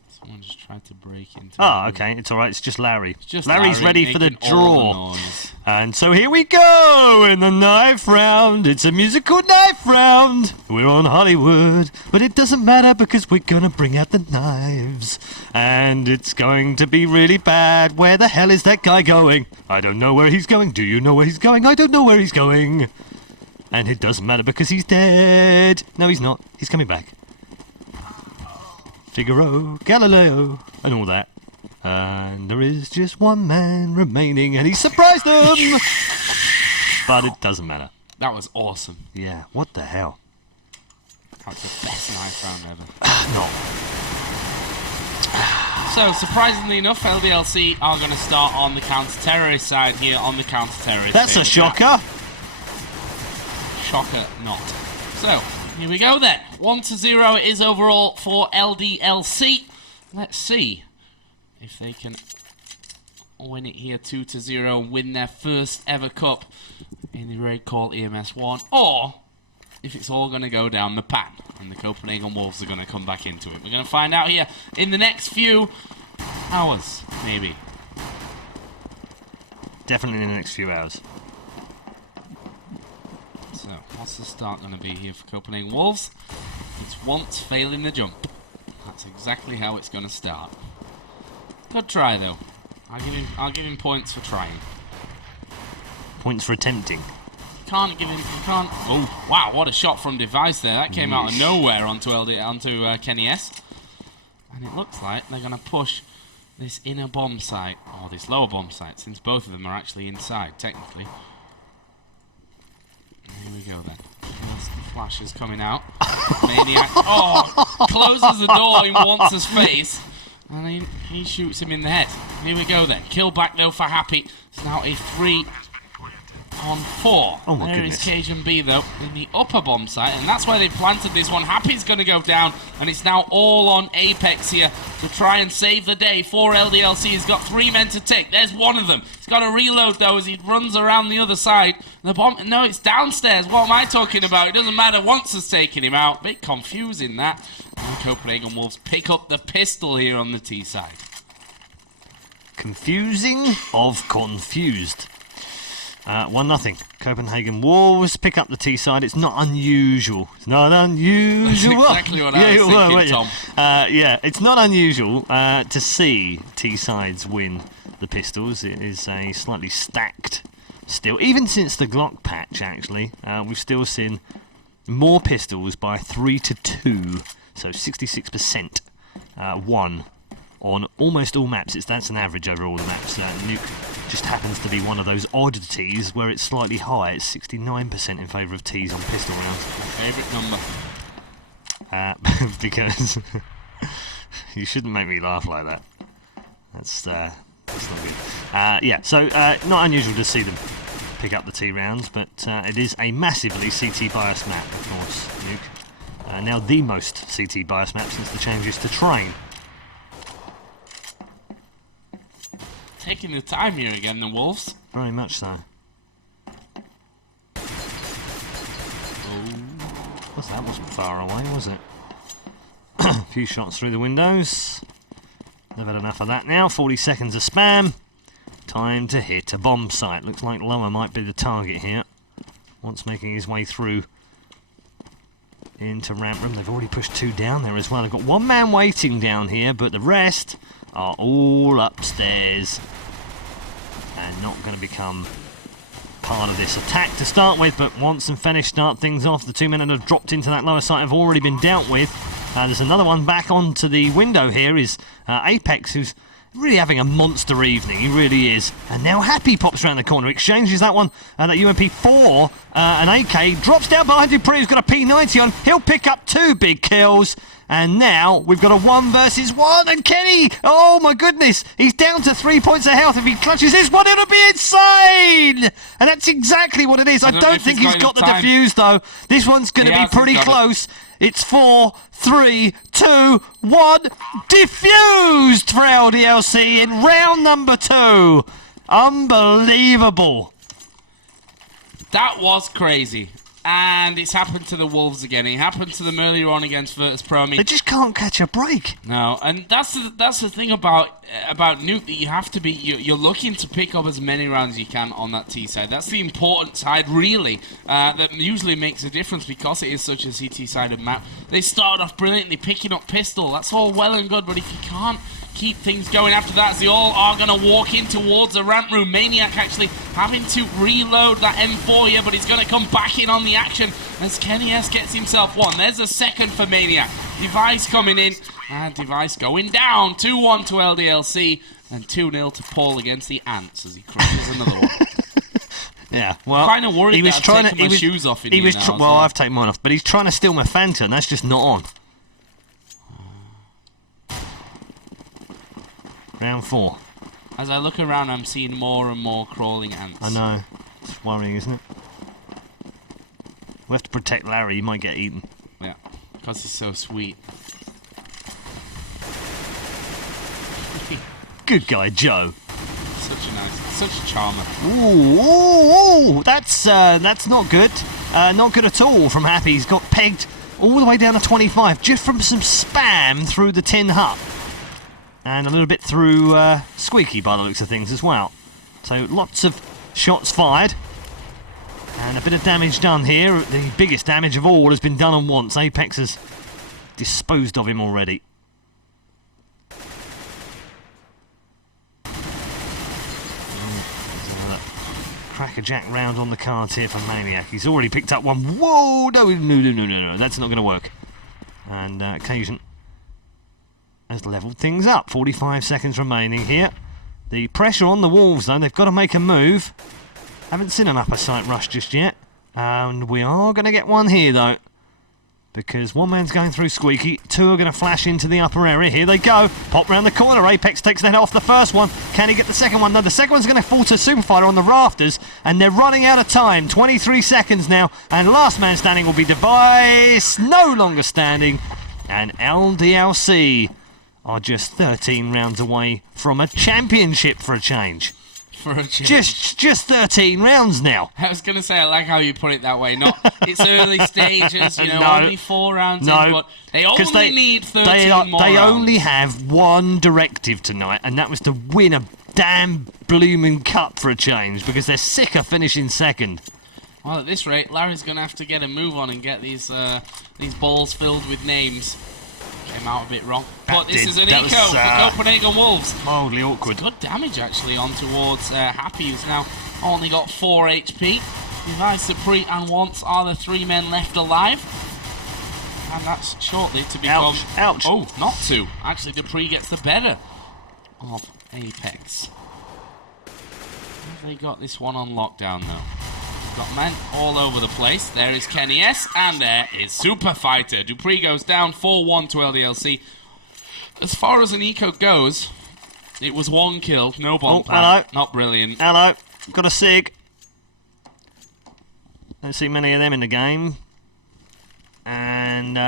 Someone just tried to break into. Ah, okay, it's alright, it's just Larry. It's just Larry's Larry ready for the making draw. all the noise. And so here we go in the knife round. It's a musical knife round. We're on Hollywood, but it doesn't matter because we're gonna bring out the knives. And it's going to be really bad. Where the hell is that guy going? I don't know where he's going. Do you know where he's going? I don't know where he's going. And it doesn't matter because he's dead. No, he's not. He's coming back. Figaro, Galileo, and all that. And there is just one man remaining, and he surprised them! But it doesn't matter. That was awesome. Yeah, what the hell? That was the best knife round ever. No. So, surprisingly enough, LDLC are going to start on the counter-terrorist side here, on the counter-terrorist. That's a shocker! Shocker not. So, here we go then. 1-0 it is overall for LDLC. Let's see if they can win it here 2-0 and win their first ever cup in the RaidCall EMS 1, or if it's all going to go down the pan and the Copenhagen Wolves are going to come back into it. We're going to find out here in the next few hours, maybe. Definitely in the next few hours. So, what's the start going to be here for Copenhagen Wolves? It's once failing the jump. That's exactly how it's going to start. Good try, though. I'll give him points for trying. Points for attempting. Can't give him. Oh, wow! What a shot from Device there. That came out of nowhere onto Kenny S. And it looks like they're going to push this inner bomb site, or this lower bomb site, since both of them are actually inside, technically. Here we go then. The flash is coming out. Maniac. Oh! Closes the door in Wance's face. And he shoots him in the head. Here we go then. Kill back though for Happy. It's now a 3-on-4. Oh my there goodness. is Cajun B though in the upper bomb site, and that's why they planted this one. Happy's going to go down, and it's now all on Apex here to try and save the day for LDLC. He's got 3 men to take. There's one of them. He's got to reload though as he runs around the other side. The bomb, no, it's downstairs. What am I talking about? It doesn't matter. Once has taken him out. Bit confusing that. And Copenhagen Wolves pick up the pistol here on the T side. Confusing of confused. 1-0. Copenhagen Wolves pick up the T side. It's not unusual. It's not unusual. That's exactly what I was thinking, Tom. Yeah, it's not unusual to see T sides win the pistols. It is a slightly stacked still. Even since the Glock patch, actually, we've still seen more pistols by 3-2. So 66% won on almost all maps. That's an average over all the maps. Nuke just happens to be one of those oddities where it's slightly high. It's 69% in favour of T's on pistol rounds. My favourite number. Because you shouldn't make me laugh like that. That's not good. Yeah, so not unusual to see them pick up the T rounds, but it is a massively CT biased map, of course, Nuke. Now the most CT biased map since the changes to train. Taking the time here again, the Wolves. Very much so. Oh. That wasn't far away, was it? A few shots through the windows. They've had enough of that now. 40 seconds of spam. Time to hit a bomb site. Looks like Lower might be the target here. Once making his way through into ramp room. They've already pushed 2 down there as well. They've got 1 man waiting down here, but the rest are all upstairs and not going to become part of this attack to start with. But once and Fenish start things off, the 2 men that have dropped into that lower site have already been dealt with. There's another one back onto the window here is Apex, who's really having a monster evening. He really is. And now Happy pops around the corner, exchanges that one, that UMP4, an AK, drops down behind Dupree, who's got a P90 on. He'll pick up 2 big kills. And now we've got a 1 versus 1, and Kenny, oh my goodness, he's down to 3 points of health. If he clutches this one, it'll be insane! And that's exactly what it is. I don't think he's got the defuse though. This one's going to be pretty close. It's 4, 3, 2, 1, diffused for LDLC in round number 2. Unbelievable. That was crazy. And it's happened to the Wolves again. It happened to them earlier on against virtus.pro. I mean, they just can't catch a break. No, and that's the thing about Nuke, that you have to be. You're looking to pick up as many rounds as you can on that T side. That's the important side, really. That usually makes a difference because it is such a CT-sided map. They started off brilliantly picking up pistol. That's all well and good, but if you can't keep things going after that, as they all are going to walk in towards the ramp room. Maniac actually having to reload that M4 here, but he's going to come back in on the action as Kenny S gets himself 1. There's a second for Maniac. Device coming in, and Device going down. 2-1 to LDLC, and 2-0 to Paul against the Ants as he crushes another one. Yeah, well, I'm kind of worried that I've taken my shoes off in here now. Well, I've taken mine off, but he's trying to steal my Fanta, and that's just not on. Round 4. As I look around, I'm seeing more and more crawling ants. I know. It's worrying, isn't it? We have to protect Larry. He might get eaten. Yeah, because he's so sweet. Good guy, Joe. Such a charmer. Ooh, that's not good. Not good at all from Happy. He's got pegged all the way down to 25 just from some spam through the tin hut. And a little bit through Squeaky by the looks of things as well. So lots of shots fired. And a bit of damage done here. The biggest damage of all has been done on once. Apex has disposed of him already. Crackerjack round on the cards here for Maniac. He's already picked up 1. Whoa! No. That's not going to work. And Occasion has leveled things up. 45 seconds remaining here. The pressure on the Wolves, though. They've got to make a move. Haven't seen an upper site rush just yet. And we are going to get one here, though. because one man's going through Squeaky, two are going to flash into the upper area. Here they go. Pop round the corner. Apex takes the head off the first one. Can he get the second one? No, the second one's going to fall to Superfighter on the rafters, and they're running out of time. 23 seconds now, and last man standing will be Device, no longer standing, and LDLC are just 13 rounds away from a championship for a change. For a change. Just 13 rounds now. I was going to say, I like how you put it that way. Not it's early stages, you know, No. only 4 rounds No, in, but they only need 13 more They rounds. only have one directive tonight, and that was to win a damn blooming cup for a change, because they're sick of finishing second. Well, at this rate, Larry's going to have to get a move on and get these balls filled with names. Came out a bit wrong. But this is an eco for Copenhagen Wolves. Mildly awkward. Good damage actually on towards Happy, who's now only got 4 HP. Device, Supreme and Wants are the 3 men left alive. And that's shortly to become... Ouch. Oh, not 2. Actually, Dupree gets the better of Apex. Have they got this one on lockdown though? Got men all over the place. There is Kenny S, and there is Super Fighter. Dupree goes down 4-1 to LDLC. As far as an eco goes, it was 1 kill, no bomb plan. Hello. Not brilliant. Hello. Got a SIG. Don't see many of them in the game. And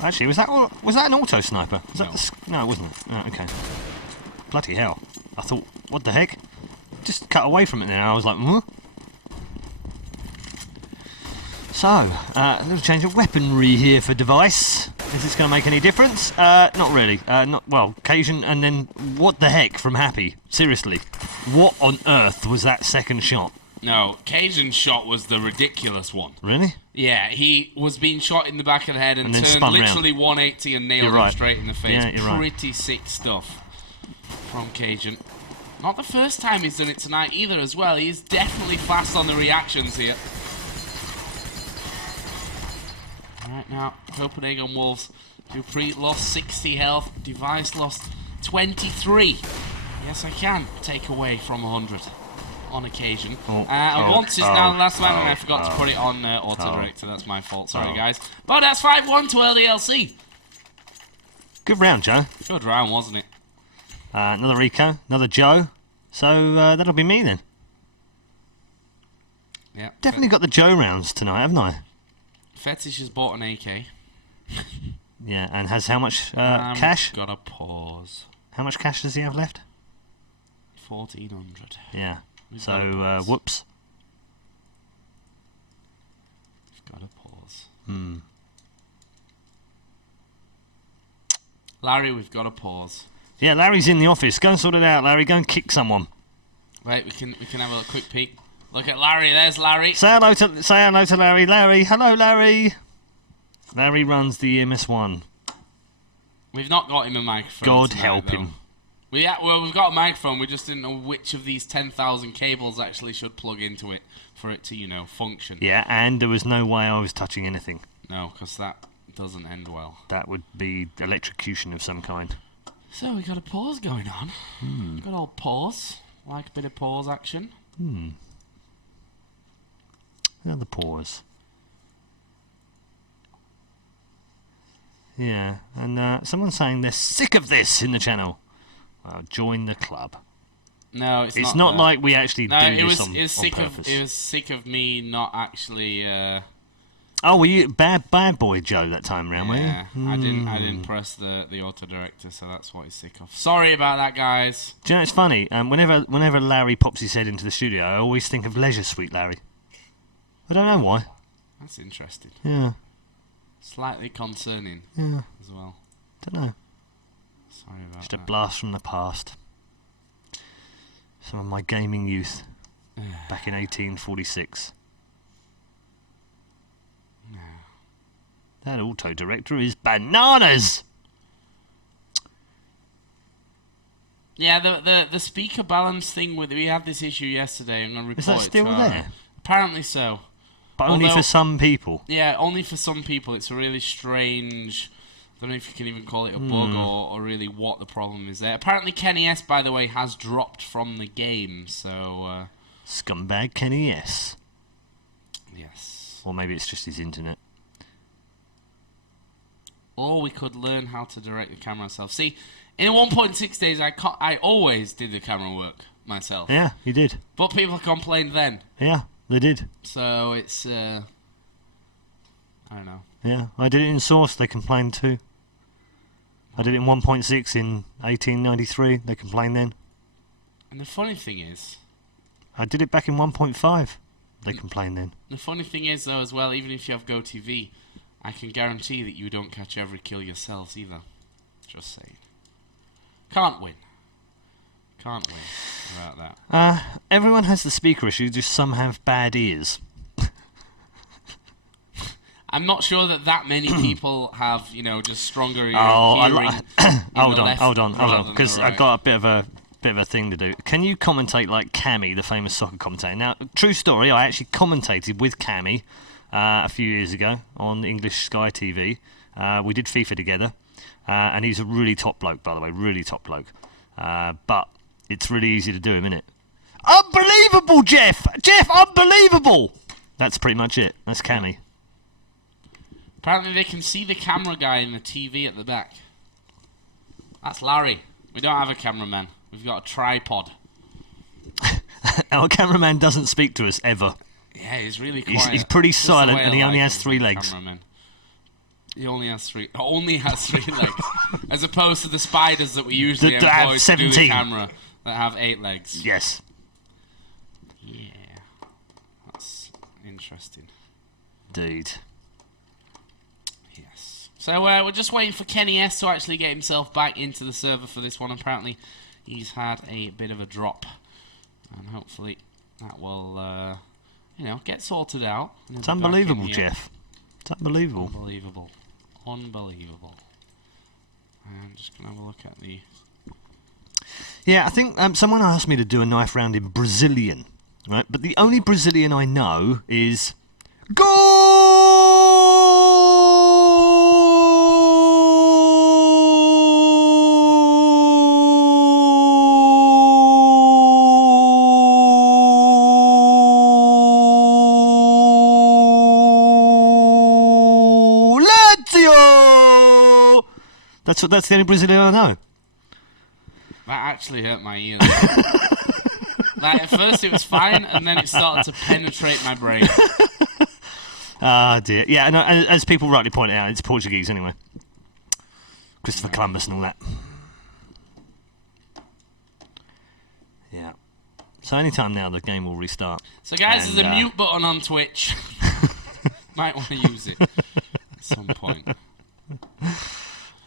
actually, was that an auto sniper? Was No. that no, it wasn't. Oh, okay. Bloody hell! I thought, what the heck? Just cut away from it then. I was like, huh? So, a little change of weaponry here for Device. Is this going to make any difference? Not really. Not well. Cajun, and then what the heck from Happy? Seriously, what on earth was that second shot? No, Cajun's shot was the ridiculous one. Really? Yeah, he was being shot in the back of the head and then turned spun literally 180 and nailed him straight in the face. Yeah, you're right. Pretty sick stuff from Cajun. Not the first time he's done it tonight either as well. He is definitely fast on the reactions here. Right now, Copenhagen Wolves. Dupree lost 60 health. Device lost 23. Yes, I can take away from 100 on occasion. Once is now the last man, and I forgot to put it on auto director. That's my fault. Sorry, guys. But that's 5-1 to LDLC. Good round, Joe. Good round, wasn't it? Another Eco, another Joe. So that'll be me then. Yeah. Definitely got the Joe rounds tonight, haven't I? Fetish has bought an AK. Yeah, and has how much cash? Got a pause. How much cash does he have left? 1,400. Yeah. So, whoops. Got a pause. Hmm. Larry, we've got a pause. Yeah, Larry's in the office. Go and sort it out, Larry. Go and kick someone. Right, we can have a quick peek. Look at Larry. There's Larry. Say hello to Larry. Larry, hello, Larry. Larry runs the EMS1. We've not got him a microphone. God tonight, help though. him. We've got a microphone. We just didn't know which of these 10,000 cables actually should plug into it for it to, you know, function. Yeah, and there was no way I was touching anything. No, because that doesn't end well. That would be electrocution of some kind. So we got a pause going on. Good old pause. Like a bit of pause action. Another pause. Yeah, and someone's saying they're sick of this in the channel. Well, join the club. No, it's not like we actually do this on purpose. It was sick of me not actually. Oh, were you bad boy Joe that time round? Yeah, were you? I didn't press the auto director, so that's what he's sick of. Sorry about that, guys. Do you know it's funny? Whenever Larry pops his head into the studio, I always think of Leisure Suite Larry. I don't know why. That's interesting. Yeah. Slightly concerning. Yeah. As well. Don't know. Sorry about Just a that. blast from the past. Some of my gaming youth back in 1846. That auto director is bananas. Yeah, the speaker balance thing we had this issue yesterday. I'm gonna report Is that still there? Apparently so. But only for some people. Yeah, only for some people. It's a really strange. I don't know if you can even call it a bug or really what the problem is there. Apparently Kenny S, by the way, has dropped from the game. So scumbag Kenny S. Yes. Or maybe it's just his internet. we could learn how to direct the camera ourselves. See, in 1.6 days, I always did the camera work myself. Yeah, you did. But people complained then. Yeah, they did. So it's, I don't know. Yeah, I did it in Source, they complained too. I did it in 1.6 in 1893, they complained then. And the funny thing is... I did it back in 1.5, they complained then. The funny thing is, though, as well, even if you have GoTV, I can guarantee that you don't catch every kill yourselves either. Just saying. Can't win. Can't win about that. Everyone has the speaker issue, just some have bad ears. I'm not sure that many people have, you know, just stronger hearing. Hold on, because I've got a bit of a thing to do. Can you commentate like Cammy, the famous soccer commentator? Now, true story, I actually commentated with Cammy a few years ago on English Sky TV. We did FIFA together, and he's a really top bloke, by the way, really top bloke. But it's really easy to do him, isn't it? Unbelievable, Jeff! Jeff, unbelievable! That's pretty much it. That's Cammy. Apparently they can see the camera guy in the TV at the back. That's Larry. We don't have a cameraman. We've got a tripod. Our cameraman doesn't speak to us, ever. Yeah, he's really quiet. He's pretty silent, and he only has 3 legs. Cameraman. He only has 3 legs. As opposed to the spiders that we usually employ to do the camera that have 8 legs. Yes. Yeah. That's interesting. Indeed. Yes. So we're just waiting for Kenny S to actually get himself back into the server for this one. Apparently he's had a bit of a drop. And hopefully that will, you know, get sorted out. It's unbelievable, Jeff. It's unbelievable. Unbelievable. Unbelievable. I'm just going to have a look at the... Yeah, I think someone asked me to do a knife round in Brazilian, right? But the only Brazilian I know is... That's the only Brazilian I know. That actually hurt my ears. Like, at first it was fine, and then it started to penetrate my brain. Ah, dear. Yeah, and as people rightly point out, it's Portuguese anyway. Christopher Columbus and all that. Yeah. So anytime now, the game will restart. So guys, there's a mute button on Twitch. Might want to use it at some point.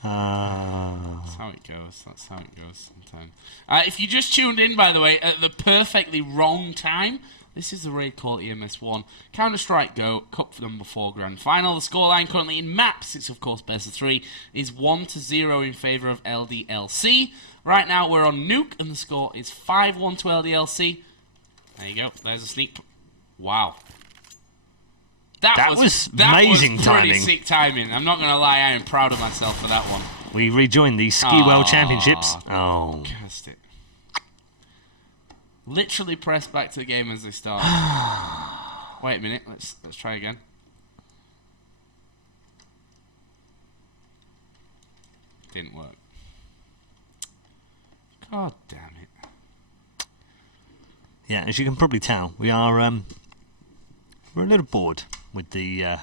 That's how it goes. That's how it goes sometimes. If you just tuned in, by the way, at the perfectly wrong time, this is the RaidCall EMS 1 Counter-Strike Go Cup number 4 Grand Final. The scoreline currently in maps, it's of course best of 3, is 1-0 in favour of LDLC. Right now we're on Nuke, and the score is 5-1 to LDLC. There you go. There's a sneak. Wow. That was amazing timing. Pretty sick timing. I'm not going to lie, I am proud of myself for that one. We rejoined the Ski World Championships. Oh. Cast it. Literally press back to the game as they start. Wait a minute, let's try again. Didn't work. God damn it. Yeah, as you can probably tell, we are we're a little bored with the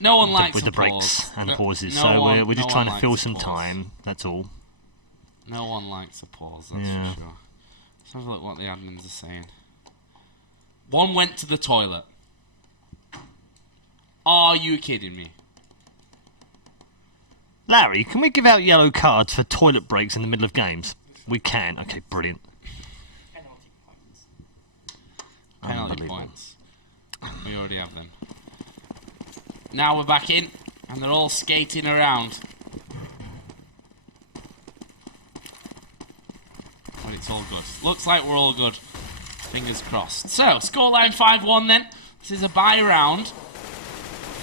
no one likes with the breaks and pauses, so we're just trying to fill some time. That's all. No one likes a pause. That's for sure. Let's have a look what the admins are saying. One went to the toilet. Are you kidding me? Larry, can we give out yellow cards for toilet breaks in the middle of games? We can. Okay, brilliant. Penalty points. We already have them. Now we're back in, and they're all skating around. But it's all good. Looks like we're all good. Fingers crossed. So, scoreline 5-1 then. This is a bye round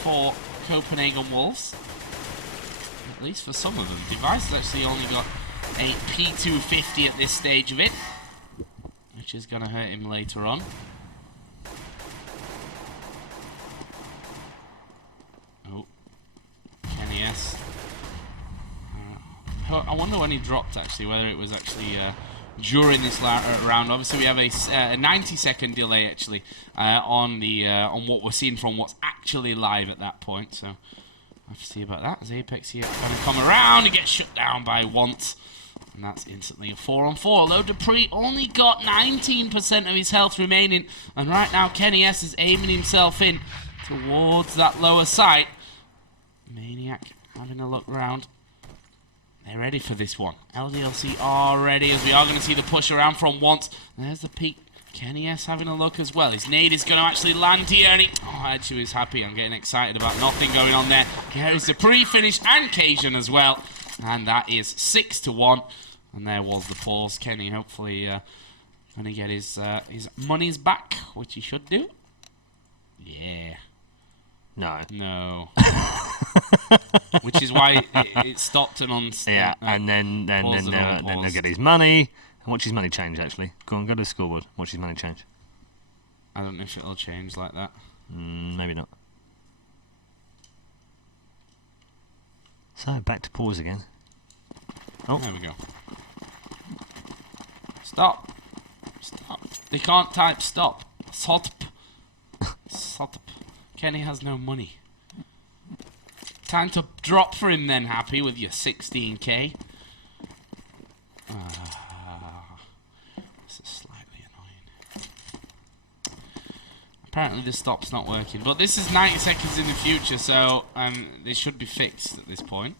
for Copenhagen Wolves. At least for some of them. Device has actually only got a P250 at this stage of it, which is going to hurt him later on. Oh. Kenny S I wonder when he dropped, actually, whether it was actually during this round. Obviously, we have a 90-second delay, actually, on what we're seeing from what's actually live at that point. So, I have to see about that. As Apex here going to come around, he gets shut down by once. And that's instantly a 4-on-4. Although Dupree only got 19% of his health remaining. And right now, Kenny S is aiming himself in towards that lower site. Maniac having a look round. They're ready for this one. LDLC are ready, as we are going to see the push around from once. There's the peak. Kenny S having a look as well. His nade is going to actually land here. And I actually was happy. I'm getting excited about nothing going on there. Here is the pre-finish and Cajun as well. And that is 6-1. And there was the pause. Kenny hopefully going to get his monies back, which he should do. Yeah. No. Which is why it stopped and on. Yeah, and then they'll get his money. And watch his money change, actually. Go on, go to the scoreboard. Watch his money change. I don't know if it'll change like that. Maybe not. So, back to pause again. Oh. There we go. Stop. They can't type stop. Sotp. Kenny has no money. Time to drop for him then, Happy, with your 16k. This is slightly annoying. Apparently the stop's not working. But this is 90 seconds in the future, so they should be fixed at this point.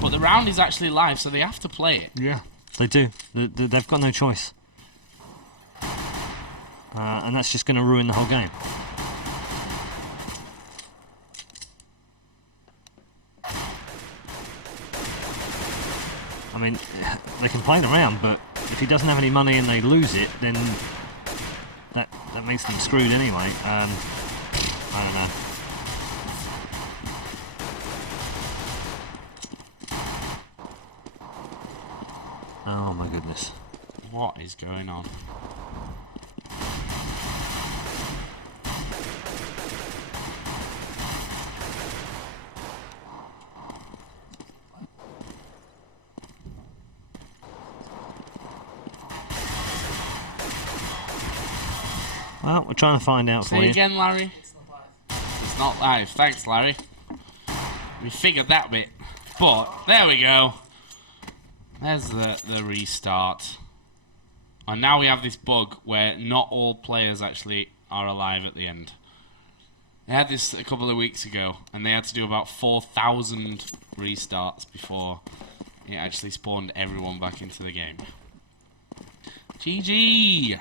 But the round is actually live, so they have to play it. Yeah, they do. They've got no choice. And that's just going to ruin the whole game. I mean, they can play it around, but if he doesn't have any money and they lose it, then that makes them screwed anyway. I don't know. Oh my goodness. What is going on? Well, we're trying to find out for you. Say again, Larry. It's not live. It's not live. Thanks, Larry. We figured that bit. But, there we go. There's the restart. And now we have this bug where not all players actually are alive at the end. They had this a couple of weeks ago, and they had to do about 4,000 restarts before it actually spawned everyone back into the game. GG!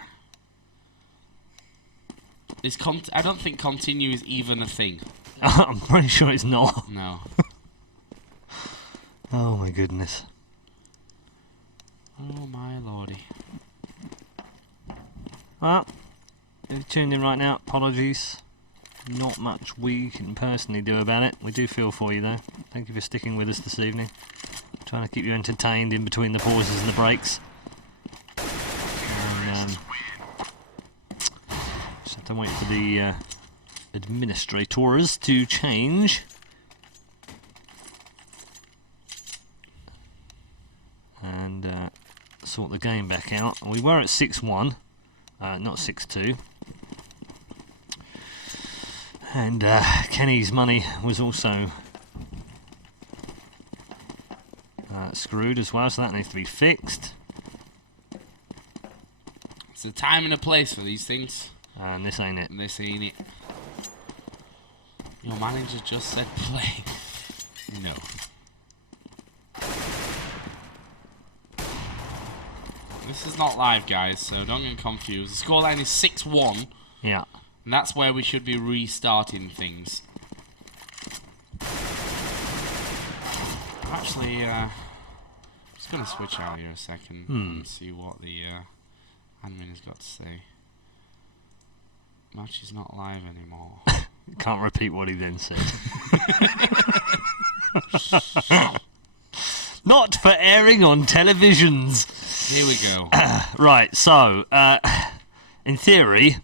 I don't think continue is even a thing. I'm pretty sure it's not. No. Oh my goodness. Oh my lordy. Well, if you're tuned in right now, apologies. Not much we can personally do about it. We do feel for you though. Thank you for sticking with us this evening. Trying to keep you entertained in between the pauses and the breaks. And, just have to wait for the administrators to change. And sort the game back out. We were at 6-1, not 6-2. And Kenny's money was also screwed as well, so that needs to be fixed. It's a time and a place for these things. And this ain't it. This ain't it. Your manager just said play. No. This is not live, guys, so don't get confused. The scoreline is 6-1. Yeah. And that's where we should be restarting things. Actually, just going to switch out here a second and see what the admin has got to say. Match is not live anymore. Can't repeat what he then said. Not for airing on televisions. Here we go. Right, so, in theory...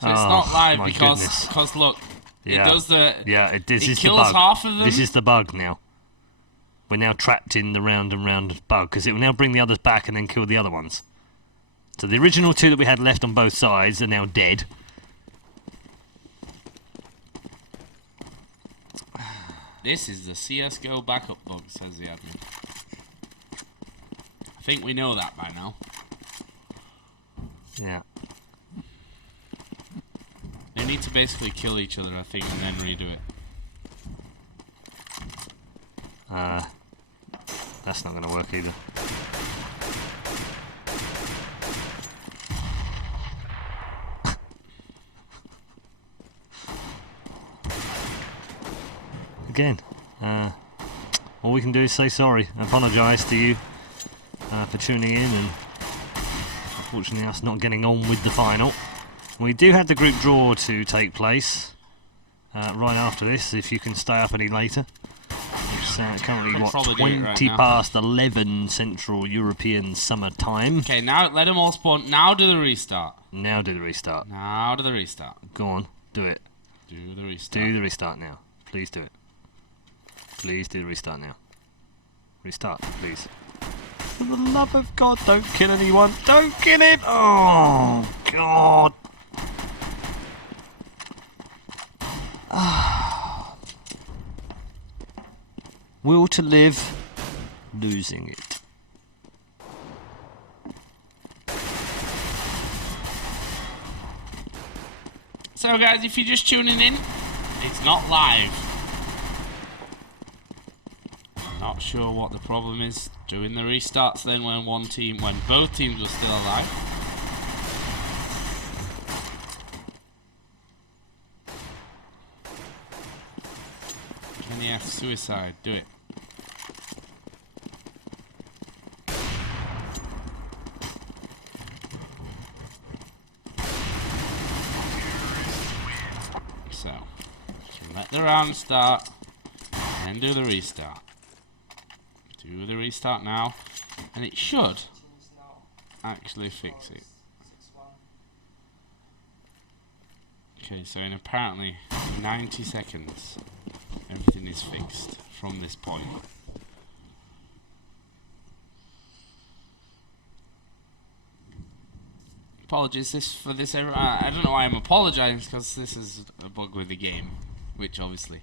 So it's not live because look, Yeah. It does the... Yeah, this it is kills the bug. half of them. This is the bug now. We're now trapped in the round and round bug, because it will now bring the others back and then kill the other ones. So the original 2 that we had left on both sides are now dead. This is the CSGO backup bug, says the admin. I think we know that by now. Yeah. They need to basically kill each other, I think, and then redo it. That's not going to work either. Again, all we can do is say sorry, apologise to you for tuning in, and unfortunately us not getting on with the final. We do have the group draw to take place right after this, if you can stay up any later. It's currently, what, 20 past 11 Central European Summer Time. Okay, now let them all spawn. Now do the restart. Now do the restart. Now do the restart. Go on, do it. Do the restart. Do the restart now. Please do it. Please do the restart now. Restart, please. For the love of God, don't kill anyone. Don't kill it! Oh, God. Will to live, losing it. So guys, if you're just tuning in, it's not live. I'm not sure what the problem is. Doing the restarts then when both teams were still alive. Kenny F, suicide, do it. So, let the round start, and then do the restart. Do the restart now, and it should actually fix it. Okay, so in apparently 90 seconds, everything is fixed from this point. Apologies for this. I don't know why I'm apologising, because this is a bug with the game, which obviously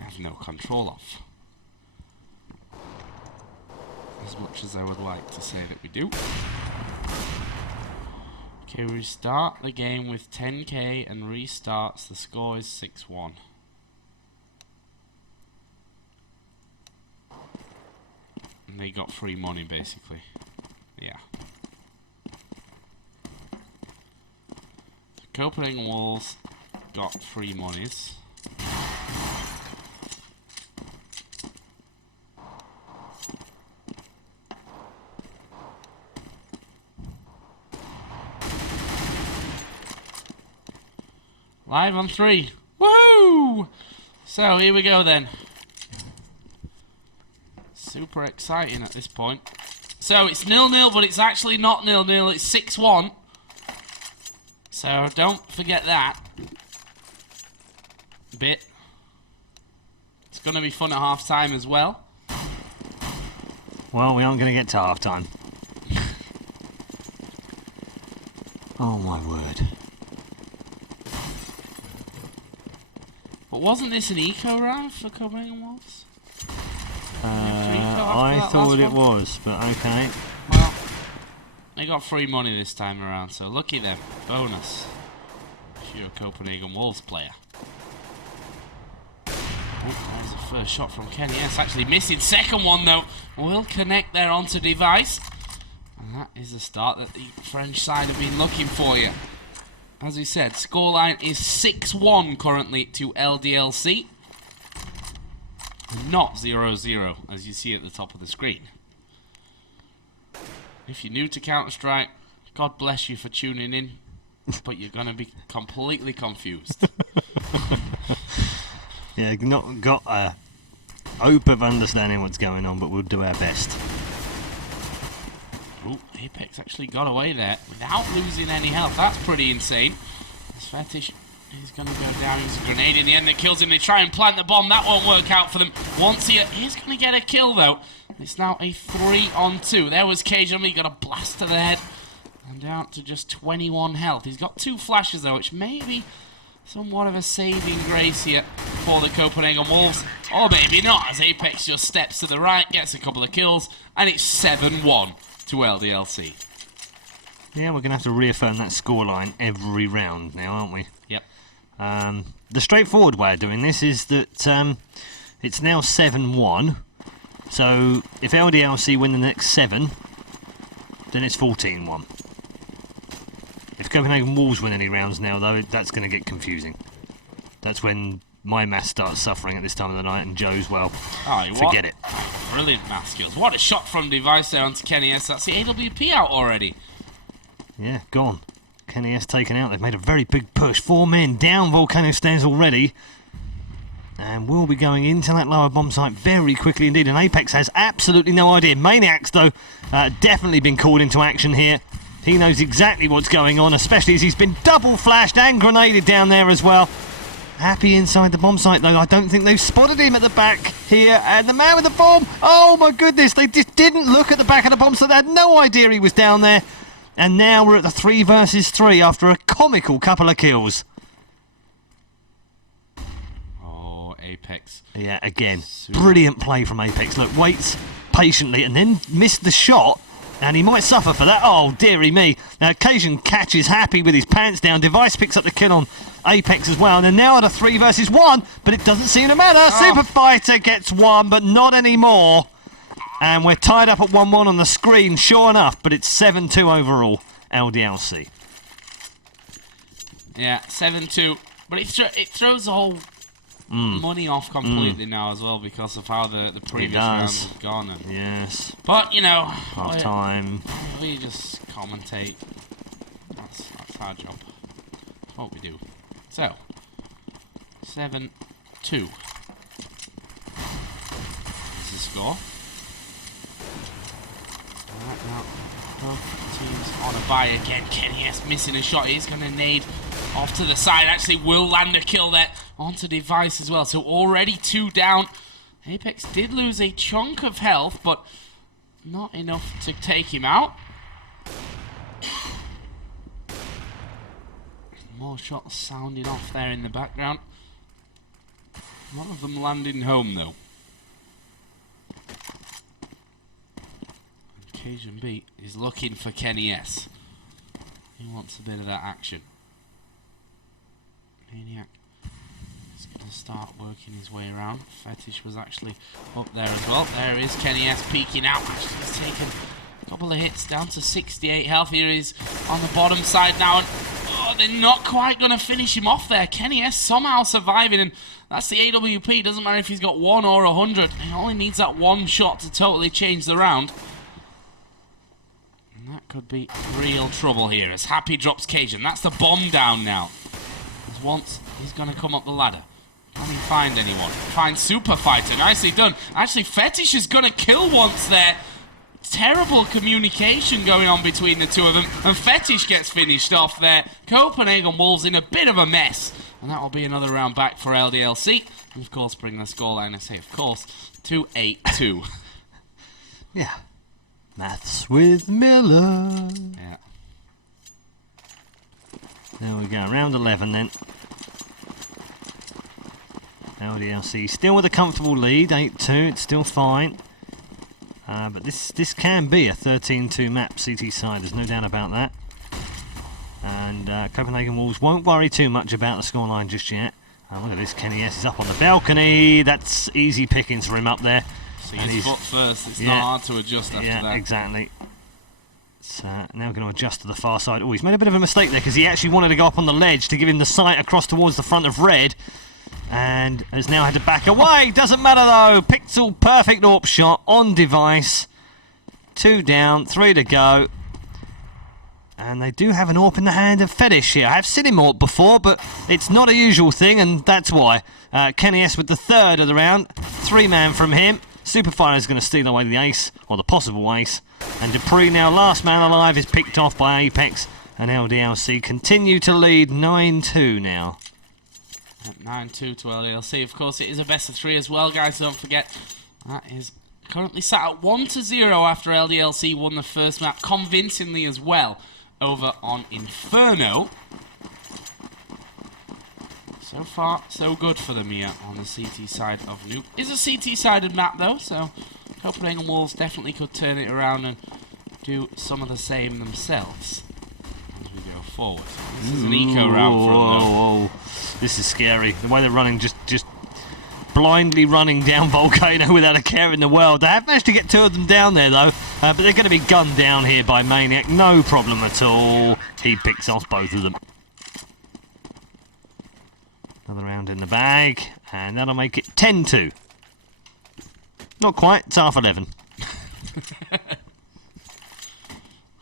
I have no control of. As much as I would like to say that we do. Okay, we start the game with 10k and restarts. The score is 6-1. And they got free money, basically. Yeah. Copenhagen Wolves got free monies. Live on 3. Woo! So here we go then. Super exciting at this point. So it's 0-0, but it's actually not 0-0. It's 6-1. So don't forget that bit. It's going to be fun at half time as well. Well, we aren't going to get to half time. Oh my word. But wasn't this an eco round for Copenhagen Wolves? I thought it was, but okay. Well, they got free money this time around, so lucky them. Bonus. If you're a Copenhagen Wolves player. Oh, there's the first shot from Kenny. Yes, actually missing. Second one, though, will connect there onto device. And that is the start that the French side have been looking for you. As we said, scoreline is 6-1 currently to LDLC. Not 0-0, as you see at the top of the screen. If you're new to Counter-Strike, God bless you for tuning in, but you're going to be completely confused. Yeah, not got a hope of understanding what's going on, but we'll do our best. Oh, Apex actually got away there without losing any health. That's pretty insane. This Fetish He's going to go down. He's a grenade in the end that kills him. They try and plant the bomb. That won't work out for them. Once he's going to get a kill, though. It's now a 3-on-2. There was Cajun. He got a blast to the head. And down to just 21 health. He's got 2 flashes, though, which may be somewhat of a saving grace here for the Copenhagen Wolves. Or maybe not, as Apex just steps to the right, gets a couple of kills, and it's 7-1 to LDLC. Yeah, we're going to have to reaffirm that scoreline every round now, aren't we? Yep. The straightforward way of doing this is that it's now 7-1. So if LDLC win the next 7, then it's 14-1. If Copenhagen Wolves win any rounds now, though, that's going to get confusing. That's when my maths starts suffering at this time of the night, and Joe's, well, forget it. Brilliant math skills. What a shot from Device there onto Kenny S. That's the AWP out already. Yeah, gone. Kenny S taken out. They've made a very big push. 4 men down Volcano Stairs already. And we'll be going into that lower bomb site very quickly indeed. And Apex has absolutely no idea. Maniac's, though, definitely been called into action here. He knows exactly what's going on, especially as he's been double flashed and grenaded down there as well. Happy inside the bomb site, though. I don't think they've spotted him at the back here. And the man with the bomb, oh my goodness, they just didn't look at the back of the bomb, so they had no idea he was down there. And now we're at the 3 versus 3 after a comical couple of kills. Oh, Apex. Yeah, again, brilliant play from Apex. Look, waits patiently and then missed the shot. And he might suffer for that. Oh, dearie me. Now, Cajun catches Happy with his pants down. Device picks up the kill on Apex as well. And they're now at a 3 versus 1, but it doesn't seem to matter. Super Fighter gets 1, but not anymore. And we're tied up at 1-1 on the screen, sure enough, but it's 7-2 overall, LDLC. Yeah, 7-2. But it throws the whole money off completely now as well because of how the previous rounds have gone. Yes. But, you know, half time. We just commentate. That's our job. That's what we do. So, 7-2. Is the score. Now, both teams on a buy again. Kenny S missing a shot. He's going to nade off to the side. Actually will land a kill there onto Device as well. So already 2 down. Apex did lose a chunk of health, but not enough to take him out. More shots sounding off there in the background. One of them landing home though. Cajun B is looking for Kenny S. He wants a bit of that action. Maniac is going to start working his way around. Fetish was actually up there as well. There is Kenny S peeking out. Actually, he's taken a couple of hits down to 68 health. Here is on the bottom side now. And they're not quite going to finish him off there. Kenny S somehow surviving, and that's the AWP. Doesn't matter if he's got 1 or 100. He only needs that 1 shot to totally change the round. And that could be real trouble here as Happy drops Cajun. That's the bomb down now. Because once he's going to come up the ladder. Can he find anyone? Find Super Fighter. Nicely done. Actually, Fetish is going to kill once there. Terrible communication going on between the two of them. And Fetish gets finished off there. Copenhagen Wolves in a bit of a mess. And that will be another round back for LDLC. And of course, bring the scoreline, I say of course, to 8-2. Yeah. Maths with Miller. Yeah. There we go. Round 11 then. LDLC still with a comfortable lead, 8-2. It's still fine. But this can be a 13-2 map CT side. There's no doubt about that. And Copenhagen Wolves won't worry too much about the scoreline just yet. Look at this. Kenny S is up on the balcony. That's easy pickings for him up there. So his foot first. It's not hard to adjust after that. Yeah, exactly. So now going to adjust to the far side. Oh, he's made a bit of a mistake there because he actually wanted to go up on the ledge to give him the sight across towards the front of red. And has now had to back away. Doesn't matter though. Pixel perfect AWP shot on Device. 2 down, 3 to go. And they do have an AWP in the hand of Fetish here. I have seen him AWP before, but it's not a usual thing, and that's why. Kenny S with the 3rd of the round. 3-man from him. Superfire is going to steal away the ace, or the possible ace. And Dupree, now last man alive, is picked off by Apex. And LDLC continue to lead 9-2 now. At 9-2 to LDLC. Of course, it is a best of 3 as well, guys. Don't forget, that is currently sat at 1-0 after LDLC won the first map convincingly as well over on Inferno. So far, so good for them here on the CT side of Nuke. It's a CT-sided map though, so Copenhagen Wolves definitely could turn it around and do some of the same themselves as we go forward. This is an eco round for them though. Whoa. This is scary. The way they're running, just blindly running down Volcano without a care in the world. They have managed to get 2 of them down there though, but they're going to be gunned down here by Maniac. No problem at all. He picks off both of them. Another round in the bag, and that'll make it 10-2. Not quite, it's half 11.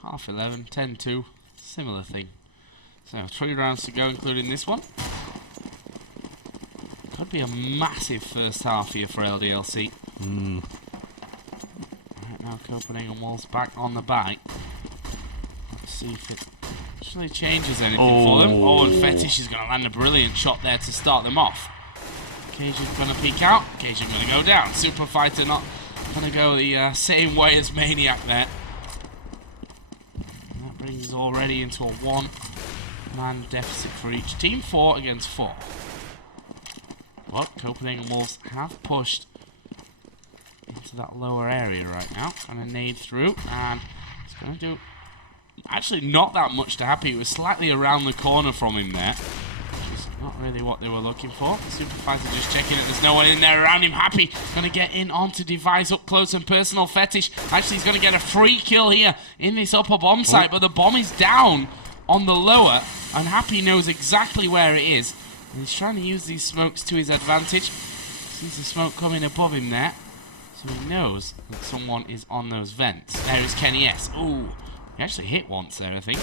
Half 11, 10-2, similar thing. So 3 rounds to go, including this one. Could be a massive first half here for LDLC. Right now, Copenhagen Wolves back on the bike. Let's see if it actually changes anything for them. Oh, and Fetish is going to land a brilliant shot there to start them off. Cajun's going to peek out. Cajun's going to go down. Super Fighter not going to go the same way as Maniac there. And that brings us already into a 1-man deficit for each team. 4 against 4. But Copenhagen Wolves have pushed into that lower area right now. Going to nade through, and it's going to do actually not that much to Happy. It was slightly around the corner from him there, which is not really what they were looking for. Super Fighter just checking it. There's no one in there around him. Happy going to get in onto Device up close and personal. Fetish actually is going to get a free kill here in this upper bomb site, but the bomb is down on the lower, and Happy knows exactly where it is. And he's trying to use these smokes to his advantage. Sees the smoke coming above him there, so he knows that someone is on those vents. There is Kenny S. Ooh, he actually hit once there, I think.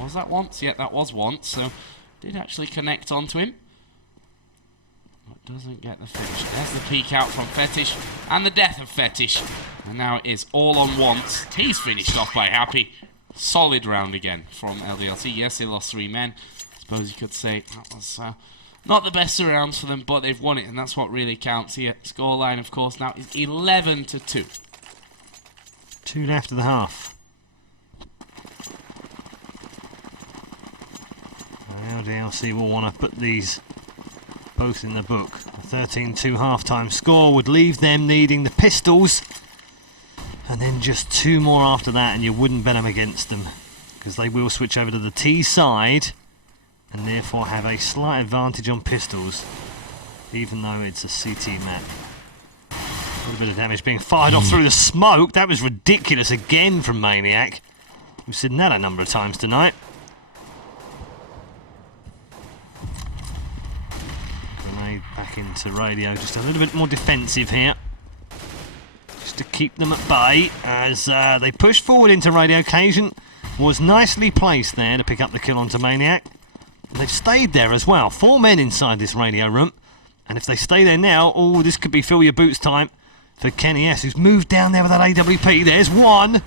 Was that once? Yeah, that was once. So did actually connect onto him, but doesn't get the finish. There's the peek out from Fetish and the death of Fetish. And now it is all on once. He's finished off by Happy. Solid round again from LDLC. Yes, they lost 3 men. I suppose you could say that was not the best of rounds for them, but they've won it, and that's what really counts here. Scoreline, of course, now is 11-2. 2 left of the half. LDLC will want to put these both in the book. A 13-2 half-time score would leave them needing the pistols, and then just 2 more after that, and you wouldn't bet them against them, because they will switch over to the T side and therefore have a slight advantage on pistols, even though it's a CT map. A little bit of damage being fired off through the smoke. That was ridiculous again from Maniac. We've seen that a number of times tonight. Grenade back into Radio, just a little bit more defensive here, just to keep them at bay as they push forward into Radio. Cajun was nicely placed there to pick up the kill onto Maniac. They've stayed there as well. 4 men inside this radio room. And if they stay there now, oh, this could be fill your boots time for Kenny S, who's moved down there with that AWP. There's one.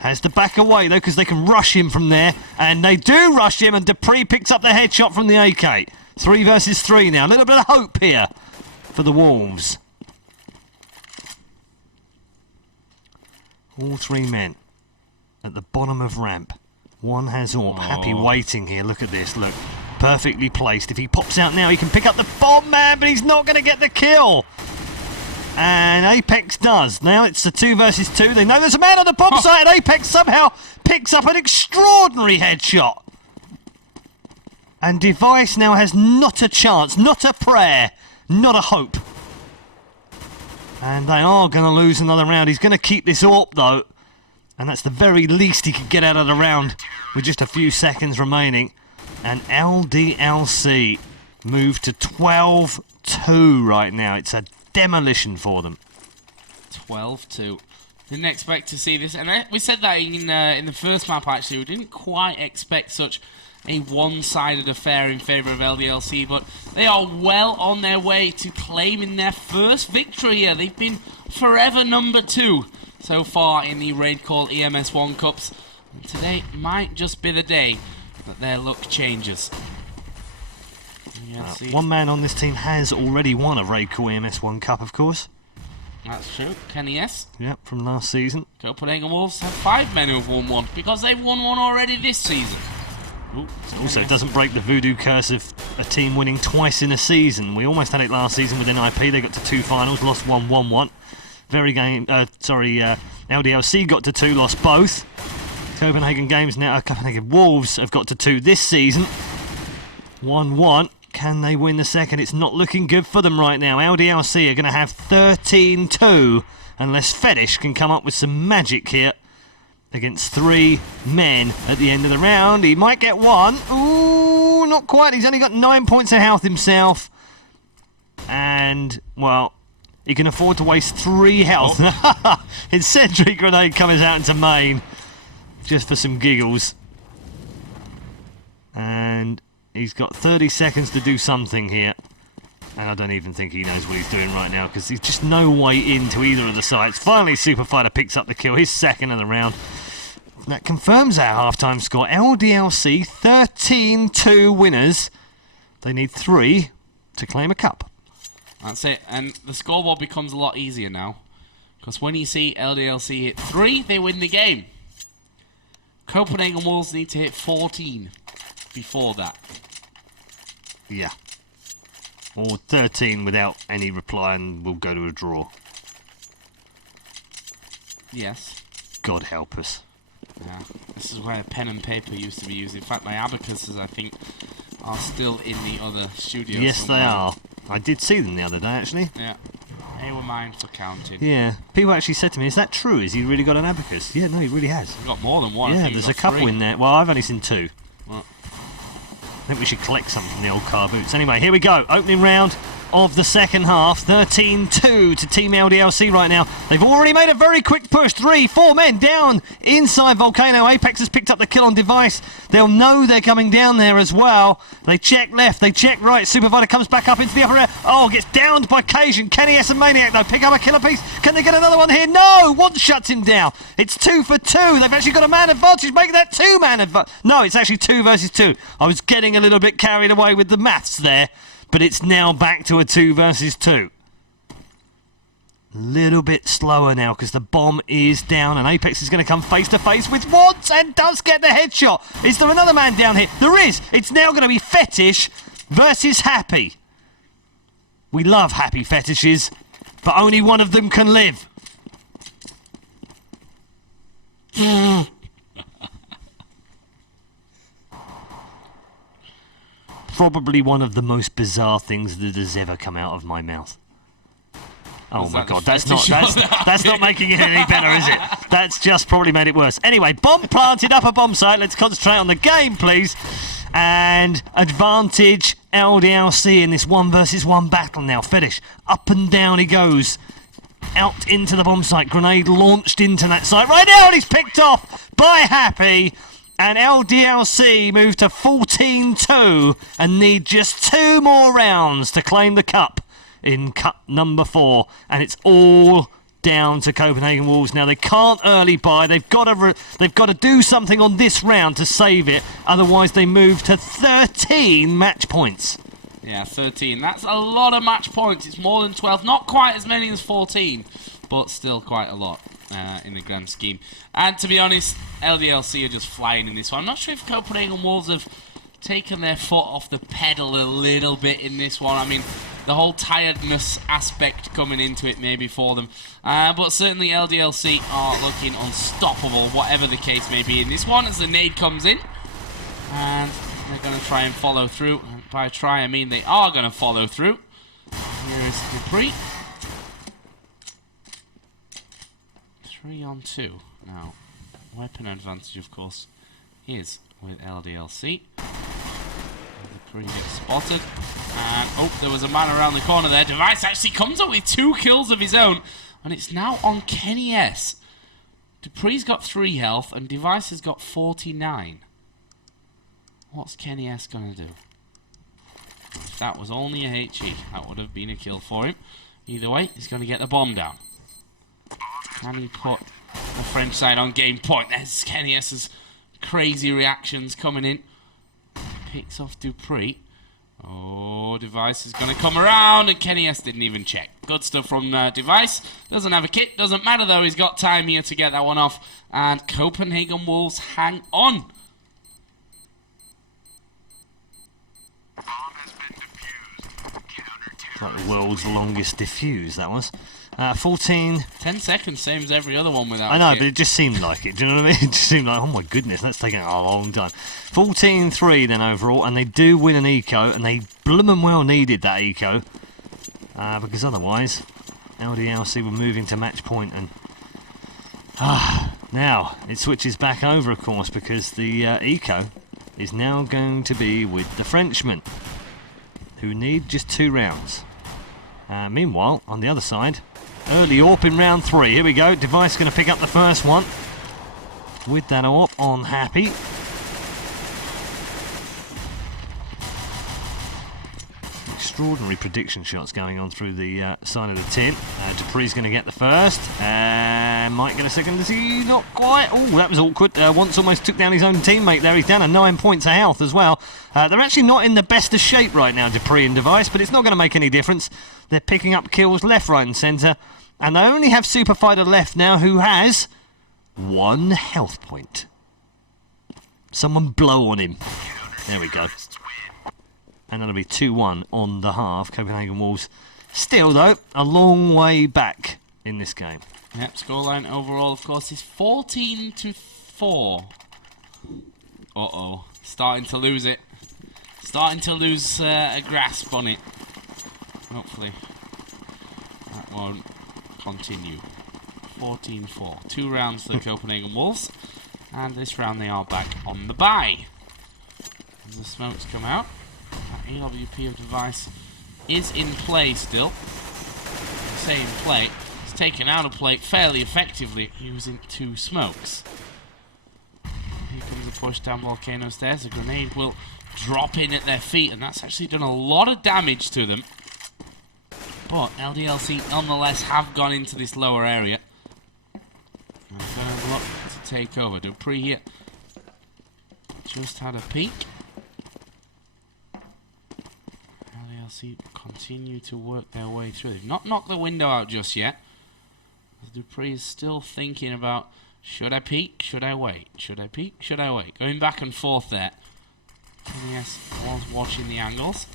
Has to back away, though, because they can rush him from there. And they do rush him, and Dupree picks up the headshot from the AK. 3 versus 3 now. A little bit of hope here for the Wolves. All 3 men at the bottom of ramp. One has AWP. Happy waiting here. Look at this. Look. Perfectly placed. If he pops out now, he can pick up the bomb, man, but he's not going to get the kill. And Apex does. Now it's a 2 versus 2. They know there's a man on the bomb site, and Apex somehow picks up an extraordinary headshot. And Device now has not a chance, not a prayer, not a hope. And they are going to lose another round. He's going to keep this AWP, though. And that's the very least he could get out of the round with just a few seconds remaining. And LDLC move to 12-2 right now. It's a demolition for them. 12-2. Didn't expect to see this. And we said that in the first map, actually. We didn't quite expect such a one-sided affair in favour of LDLC. But they are well on their way to claiming their first victory here. They've been forever number 2 so far in the RaidCall EMS 1 Cups. And today might just be the day that their luck changes. LDLC. One man on this team has already won a RaidCall EMS 1 Cup, of course. That's true. Kenny S. Yep, from last season. Copenhagen Wolves have 5 men who've won one because they've won one already this season. Ooh, Also, it doesn't break the voodoo curse of a team winning twice in a season. We almost had it last season with NIP. They got to 2 finals, lost 1, won 1. LDLC got to 2, lost both. Copenhagen Wolves have got to 2 this season. 1-1. Can they win the second? It's not looking good for them right now. LDLC are going to have 13-2 unless Fetish can come up with some magic here against 3 men at the end of the round. He might get 1. Ooh, not quite. He's only got 9 points of health himself. And, well, he can afford to waste 3 health. His sentry grenade comes out into main just for some giggles. And he's got 30 seconds to do something here. And I don't even think he knows what he's doing right now because there's just no way into either of the sides. Finally, Superfighter picks up the kill, his second of the round. That confirms our half-time score. LDLC 13-2 winners. They need 3 to claim a cup. That's it. And the scoreboard becomes a lot easier now. Because when you see LDLC hit 3, they win the game. Copenhagen Wolves need to hit 14 before that. Yeah. Or 13 without any reply and we'll go to a draw. Yes. God help us. Yeah. This is where pen and paper used to be used. In fact, my abacuses, I think, are still in the other studio. Yes, somewhere. they are. I did see them the other day, actually. Yeah. They were mine for counting. Yeah. People actually said to me, is that true? Has he really got an abacus? Yeah, no, he really has. We've got more than one. Yeah, there's a couple 3. in there. Well, I've only seen 2. Well, I think we should collect some from the old car boots. Anyway, here we go. Opening round of the second half. 13-2 to Team LDLC right now. They've already made a very quick push. 3, 4 men down inside Volcano. Apex has picked up the kill on Device. They'll know they're coming down there as well. They check left, they check right. Superfighter comes back up into the upper air. Oh, gets downed by Cajun. Kenny S and Maniac though. Pick up a killer piece. Can they get another one here? No! One shuts him down. It's 2 for 2. They've actually got a man advantage. Make that 2-man advantage. No, it's actually 2 versus 2. I was getting a little bit carried away with the maths there. But it's now back to a 2 versus 2. Little bit slower now because the bomb is down and Apex is going to come face to face with Wants and does get the headshot. Is there another man down here? There is. It's now going to be Fetish versus Happy. We love happy fetishes, but only one of them can live. Probably one of the most bizarre things that has ever come out of my mouth. Oh my god, that's not making it any better, is it? That's just probably made it worse. Anyway, bomb planted up a bomb site. Let's concentrate on the game, please. And advantage LDLC in this 1 versus 1 battle now. Fetish, up and down he goes. Out into the bomb site. Grenade launched into that site. Right now, and he's picked off by Happy. And LDLC move to 14-2 and need just 2 more rounds to claim the cup in cup number 4. And it's all down to Copenhagen Wolves now. They can't early buy. They've got to do something on this round to save it. Otherwise, they move to 13 match points. Yeah, 13. That's a lot of match points. It's more than 12. Not quite as many as 14, but still quite a lot. In the grand scheme. And to be honest, LDLC are just flying in this one. I'm not sure if Copenhagen Wolves have taken their foot off the pedal a little bit in this one. I mean, the whole tiredness aspect coming into it maybe for them. But certainly LDLC are looking unstoppable, whatever the case may be in this one, as the nade comes in. And they're going to try and follow through. By try, I mean they are going to follow through. Here is Dupree. 3 on 2. Now, weapon advantage, of course, is with LDLC. Dupree gets spotted. And, oh, there was a man around the corner there. Device actually comes up with 2 kills of his own. And it's now on Kenny S. Dupree's got 3 health, and Device has got 49. What's Kenny S going to do? If that was only a HE, that would have been a kill for him. Either way, he's going to get the bomb down. Can he put the French side on game point? There's Kenny S's crazy reactions coming in. Picks off Dupree. Oh, Device is going to come around, and Kenny S didn't even check. Good stuff from Device. Doesn't have a kit. Doesn't matter, though. He's got time here to get that one off. And Copenhagen Wolves hang on. It's like the world's longest diffuse, that was. 14... 10 seconds, same as every other one without I know, kit. but it just seemed like it. Do you know what I mean? It just seemed like, oh my goodness, that's taking a long time. 14-3 then overall, and they do win an eco, and they bloomin' well needed that eco, because otherwise LDLC were moving to match point. And now it switches back over, of course, because the eco is now going to be with the Frenchmen, who need just 2 rounds. Meanwhile, on the other side, early AWP in round 3. Here we go. Device going to pick up the first one with that AWP on Happy. Extraordinary prediction shots going on through the side of the tin. Dupree's going to get the first. Might get a second. Is he? Not quite. Oh, that was awkward. Once almost took down his own teammate there. He's down to 9 points of health as well. They're actually not in the best of shape right now, Dupree and Device, but it's not going to make any difference. They're picking up kills left, right and centre. And they only have Super Fighter left now, who has 1 health point. Someone blow on him. There we go. And that'll be 2-1 on the half. Copenhagen Wolves still, though, a long way back in this game. Yep, scoreline overall, of course, is 14-4. Uh-oh. Starting to lose it. Starting to lose a grasp on it. Hopefully that won't continue. 14-4. 2 rounds for the Copenhagen Wolves. And this round they are back on the bye. As the smokes come out. That AWP of Device is in play still. I say in play. It's taken out of play fairly effectively using 2 smokes. Here comes a push down Volcano Stairs. A grenade will drop in at their feet, and that's actually done a lot of damage to them. But LDLC nonetheless have gone into this lower area. And they're going to look to take over. Dupree here just had a peek. LDLC continue to work their way through. They've not knocked the window out just yet. Dupree is still thinking about, should I peek? Should I wait? Should I peek? Should I wait? Going back and forth there. Yes, was watching the angles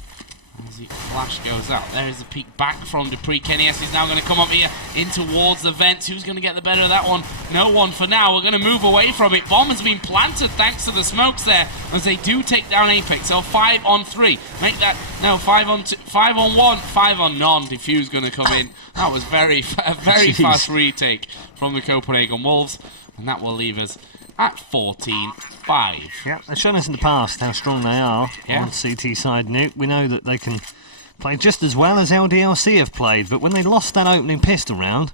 as the flash goes out. There is the peek back from Dupree. Kenny S is now going to come up here in towards the vents. Who's going to get the better of that one? No one for now. We're going to move away from it. Bomb has been planted thanks to the smokes there as they do take down Apex. So 5 on 3. Make that, no, 5 on 2, 5 on 1, 5 on none. Diffuse going to come in. That was very fast retake from the Copenhagen Wolves. And that will leave us at 14-5. Yeah, they've shown us in the past how strong they are on CT side nuke. We know that they can play just as well as LDLC have played, but when they lost that opening pistol round,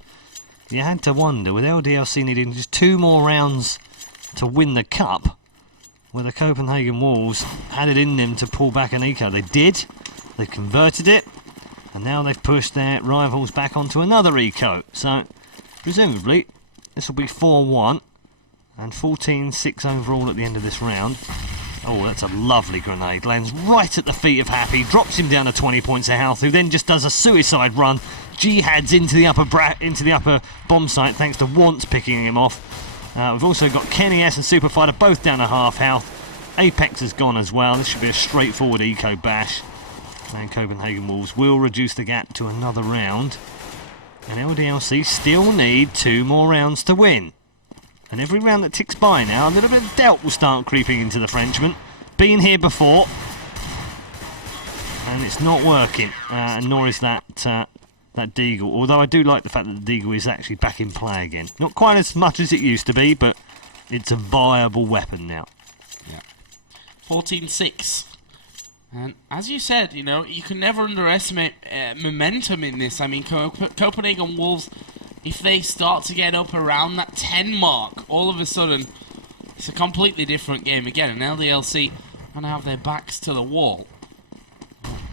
you had to wonder, with LDLC needing just 2 more rounds to win the cup, whether Copenhagen Wolves had it in them to pull back an eco. They did, they converted it, and now they've pushed their rivals back onto another eco. So, presumably, this will be 4-1. And 14-6 overall at the end of this round. Oh, that's a lovely grenade. Lands right at the feet of Happy. Drops him down to 20 points of health, who then just does a suicide run. Jihads into the upper bomb site, thanks to Wants picking him off. We've also got Kenny S and Super Fighter both down to half health. Apex has gone as well. This should be a straightforward eco bash. And Copenhagen Wolves will reduce the gap to another round. And LDLC still need 2 more rounds to win. And every round that ticks by now, a little bit of doubt will start creeping into the Frenchman. Been here before, and it's not working. Nor is that Deagle. Although I do like the fact that the Deagle is actually back in play again. Not quite as much as it used to be, but it's a viable weapon now. Yeah. 14-6. And as you said, you know, you can never underestimate momentum in this. I mean, Copenhagen Wolves, if they start to get up around that 10 mark, all of a sudden, it's a completely different game again. And LDLC going to have their backs to the wall.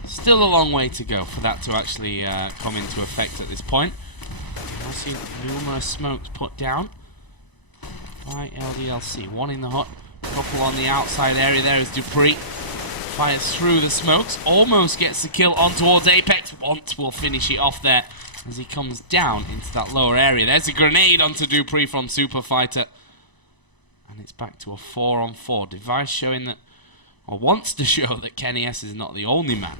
Still a long way to go for that to actually come into effect at this point. I see numerous smokes put down by LDLC. One in the hut, a couple on the outside area. There is Dupree. Fires through the smokes, almost gets the kill on towards Apex. Want will finish it off there as he comes down into that lower area. There's a grenade onto Dupree from Super Fighter. And it's back to a 4-on-4. Device showing that, or wants to show that Kenny S is not the only man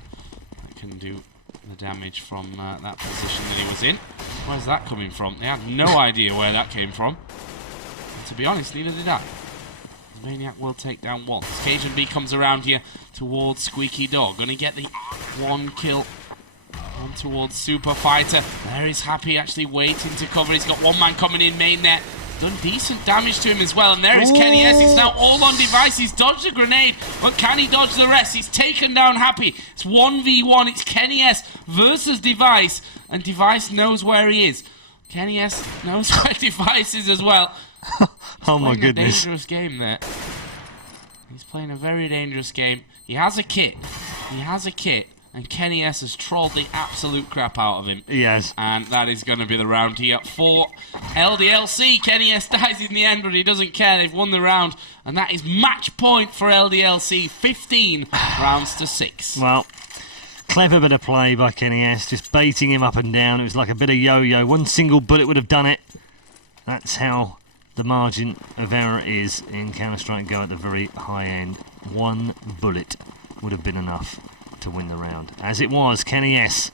that can do the damage from that position that he was in. Where's that coming from? They had no idea where that came from. And to be honest, neither did I. Maniac will take down once. Cajun B comes around here towards Squeaky Dog. Gonna get the one kill on towards Super Fighter. There is Happy actually waiting to cover. He's got one man coming in main there. Done decent damage to him as well. And there is Kenny S. It's now all on Device. He's dodged a grenade, but can he dodge the rest? He's taken down Happy. It's 1v1. It's Kenny S versus Device. And Device knows where he is. Kenny S knows where Device is as well. Oh my goodness. A dangerous game there. He's playing a very dangerous game. He has a kit. He has a kit. And Kenny S has trolled the absolute crap out of him. Yes. And that is going to be the round here for LDLC. Kenny S dies in the end, but he doesn't care. They've won the round. And that is match point for LDLC. 15 rounds to 6. Well, clever bit of play by Kenny S. Just baiting him up and down. It was like a bit of yo-yo. One single bullet would have done it. That's how the margin of error is in Counter-Strike Go at the very high end. One bullet would have been enough to win the round. As it was, Kenny S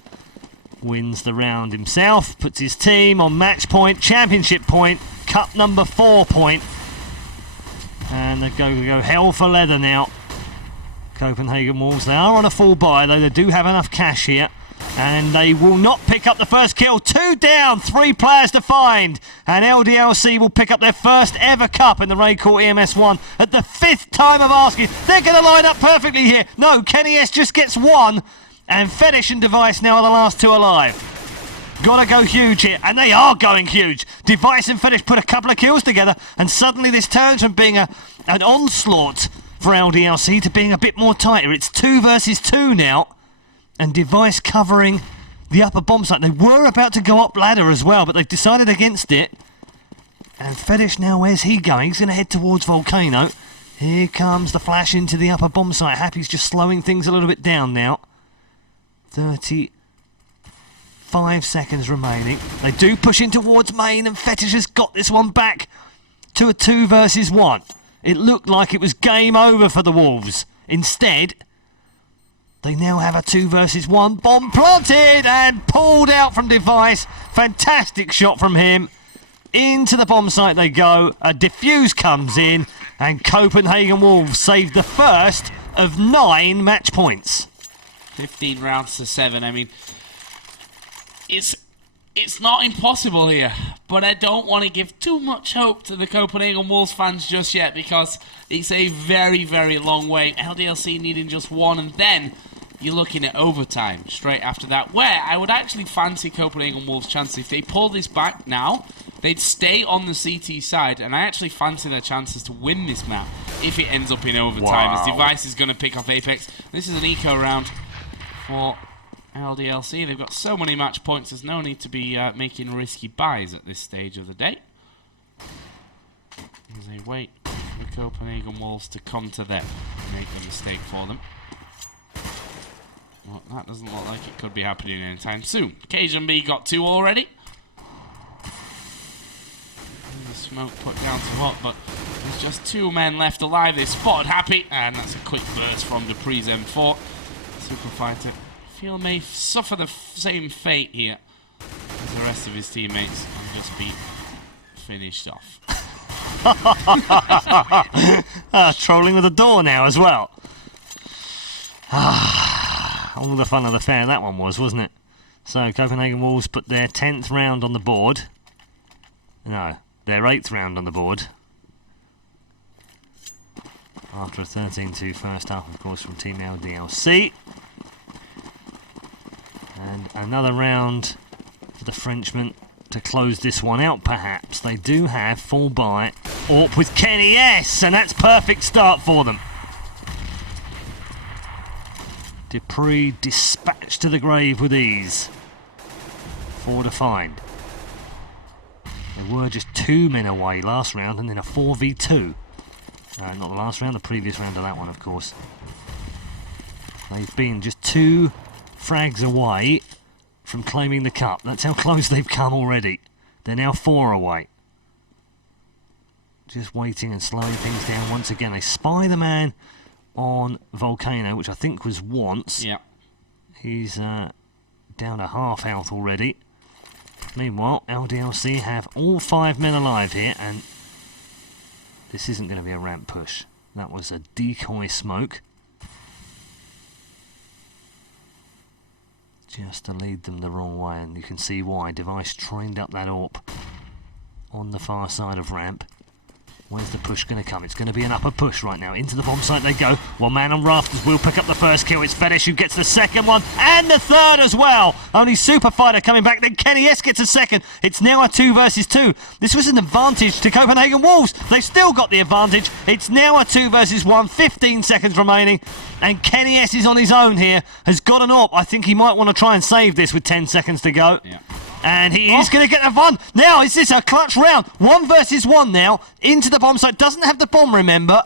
wins the round himself, puts his team on match point, championship point, cup number 4 point, and they go hell for leather now. Copenhagen Wolves, they are on a full buy, though they do have enough cash here, and they will not pick up the first kill. 2 down, 3 players to find, and LDLC will pick up their first ever cup in the RaidCall EMS 1 at the 5th time of asking. They're going to line up perfectly here. No, Kenny S just gets 1, and Fetish and Device now are the last 2 alive. Gotta go huge here, and they are going huge. Device and Fetish put a couple of kills together, and suddenly this turns from being an onslaught for LDLC to being a bit more tighter. It's 2 versus 2 now. And Device covering the upper bomb site. They were about to go up ladder as well, but they've decided against it. And Fetish now, where's he going? He's going to head towards Volcano. Here comes the flash into the upper bomb site. Happy's just slowing things a little bit down now. 35 seconds remaining. They do push in towards main, and Fetish has got this one back to a 2 versus 1. It looked like it was game over for the Wolves. Instead, they now have a 2 versus 1. Bomb planted and pulled out from Device. Fantastic shot from him. Into the bomb site they go. A defuse comes in, and Copenhagen Wolves saved the first of 9 match points. 15 rounds to 7. I mean, it's not impossible here, but I don't want to give too much hope to the Copenhagen Wolves fans just yet, because it's a very, very long way. LDLC needing just 1, and then you're looking at overtime straight after that, where I would actually fancy Copenhagen Wolves' chances. If they pull this back now, they'd stay on the CT side, and I actually fancy their chances to win this map if it ends up in overtime. As Device is going to pick off Apex. This is an eco round for LDLC. They've got so many match points, there's no need to be making risky buys at this stage of the day. As they wait for the Copenhagen Wolves to come to them and make the mistake for them. Well, that doesn't look like it could be happening anytime soon. Cajun B got 2 already. And the smoke put down to what, but there's just 2 men left alive. They spotted Happy, and that's a quick burst from Dupree's M4. Super Fighter feel may suffer the same fate here as the rest of his teammates and just be finished off. Trolling with the door now as well. All the fun of the fair that one was, wasn't it? So Copenhagen Wolves put their 10th round on the board. No, their 8th round on the board. After a 13-2 first half, of course, from Team LDLC. And another round for the Frenchmen to close this one out, perhaps. They do have full buy AWP with Kenny S, and that's perfect start for them. Dupree dispatched to the grave with ease. 4 to find. They were just 2 men away last round, and then a 4v2. Not the last round, the previous round of that one, of course. They've been just 2 frags away from claiming the cup. That's how close they've come already. They're now 4 away. Just waiting and slowing things down once again. They spy the man on Volcano, which I think was once. Yeah. He's down to half health already. Meanwhile, LDLC have all 5 men alive here, and this isn't going to be a ramp push. That was a decoy smoke. Just to lead them the wrong way, and you can see why. Device trained up that AWP on the far side of ramp. Where's the push going to come? It's going to be an upper push right now. Into the bomb site they go. Well, man on rafters will pick up the first kill. It's Fetish who gets the second one and the third as well. Only Super Fighter coming back. Then Kenny S gets a second. It's now a 2 versus 2. This was an advantage to Copenhagen Wolves. They've still got the advantage. It's now a 2 versus 1. 15 seconds remaining. And Kenny S is on his own here. Has got an AWP. I think he might want to try and save this with 10 seconds to go. Yeah. And he is going to get the fun. Now, is this a clutch round? 1 versus 1 now. Into the bomb site. Doesn't have the bomb, remember.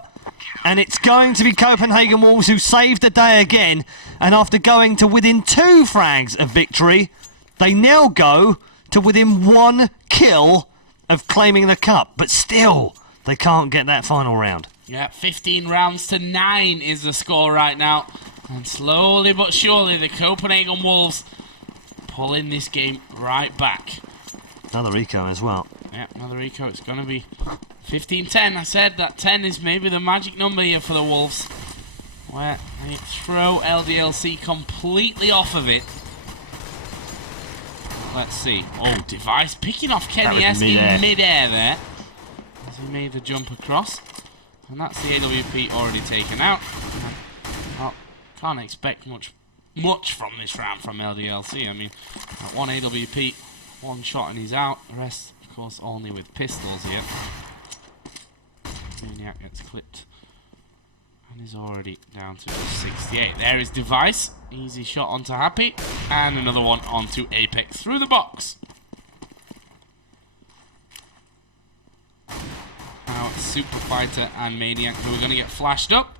And it's going to be Copenhagen Wolves who saved the day again. And after going to within 2 frags of victory, they now go to within 1 kill of claiming the cup. But still, they can't get that final round. Yeah, 15 rounds to 9 is the score right now. And slowly but surely, the Copenhagen Wolves pulling this game right back. Another eco as well. Yeah, another eco. It's going to be 15-10. I said that 10 is maybe the magic number here for the Wolves, where they throw LDLC completely off of it. Let's see. Oh, Device picking off Kenny S in mid-air there as he made the jump across. And that's the AWP already taken out. Well, can't expect much from this round from LDLC. I mean, 1 AWP, 1 shot and he's out. The rest, of course, only with pistols here. Maniac gets clipped and is already down to 68. There is Device. Easy shot onto Happy. And another one onto Apex through the box. Now it's Super Fighter and Maniac who are going to get flashed up.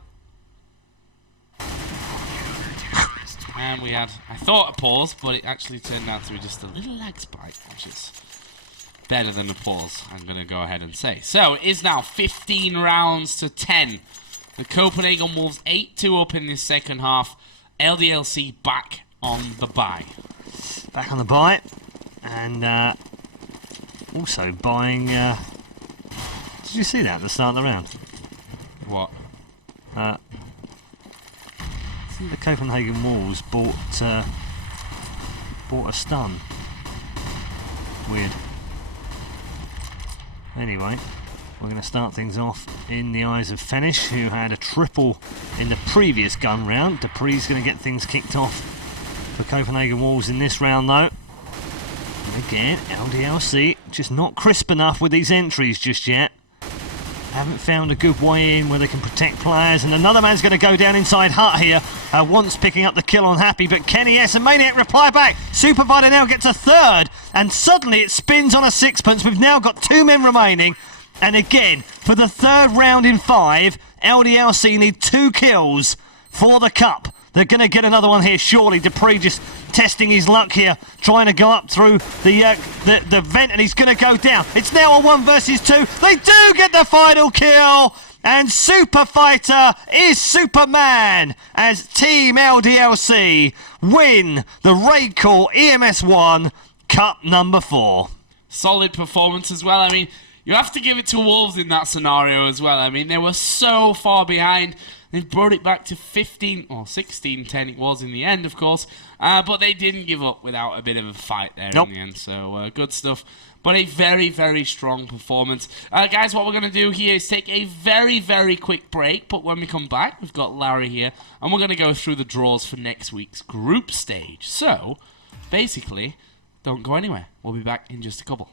And we had, I thought, a pause, but it actually turned out to be just a little lag spike, which is better than a pause, I'm going to go ahead and say. So, it is now 15 rounds to 10. The Copenhagen Wolves 8-2 up in this second half. LDLC back on the bye. Back on the bye. And also buying... did you see that at the start of the round? What? I think the Copenhagen Wolves bought a stun. Weird. Anyway, we're going to start things off in the eyes of Fenish, who had a triple in the previous gun round. Dupree's going to get things kicked off for Copenhagen Wolves in this round, though. And again, LDLC just not crisp enough with these entries just yet. Haven't found a good way in where they can protect players, and another man's going to go down inside hut here. Once picking up the kill on Happy, but Kenny S and Maniac reply back. Super Fighter now gets a third, and suddenly it spins on a sixpence. We've now got 2 men remaining, and again, for the 3rd round in 5, LDLC need 2 kills for the cup. They're going to get another one here, surely. Dupree just testing his luck here, trying to go up through the vent, and he's going to go down. It's now a 1 versus 2. They do get the final kill, and Super Fighter is Superman as Team LDLC win the RaidCall EMS 1 Cup number 4. Solid performance as well. I mean, you have to give it to Wolves in that scenario as well. I mean, they were so far behind. They've brought it back to 15, or 16-10 it was in the end, of course. But they didn't give up without a bit of a fight there in the end. So, good stuff. But a very, very strong performance. Guys, what we're going to do here is take a very, very quick break. But when we come back, we've got Larry here. And we're going to go through the draws for next week's group stage. So, basically, don't go anywhere. We'll be back in just a couple.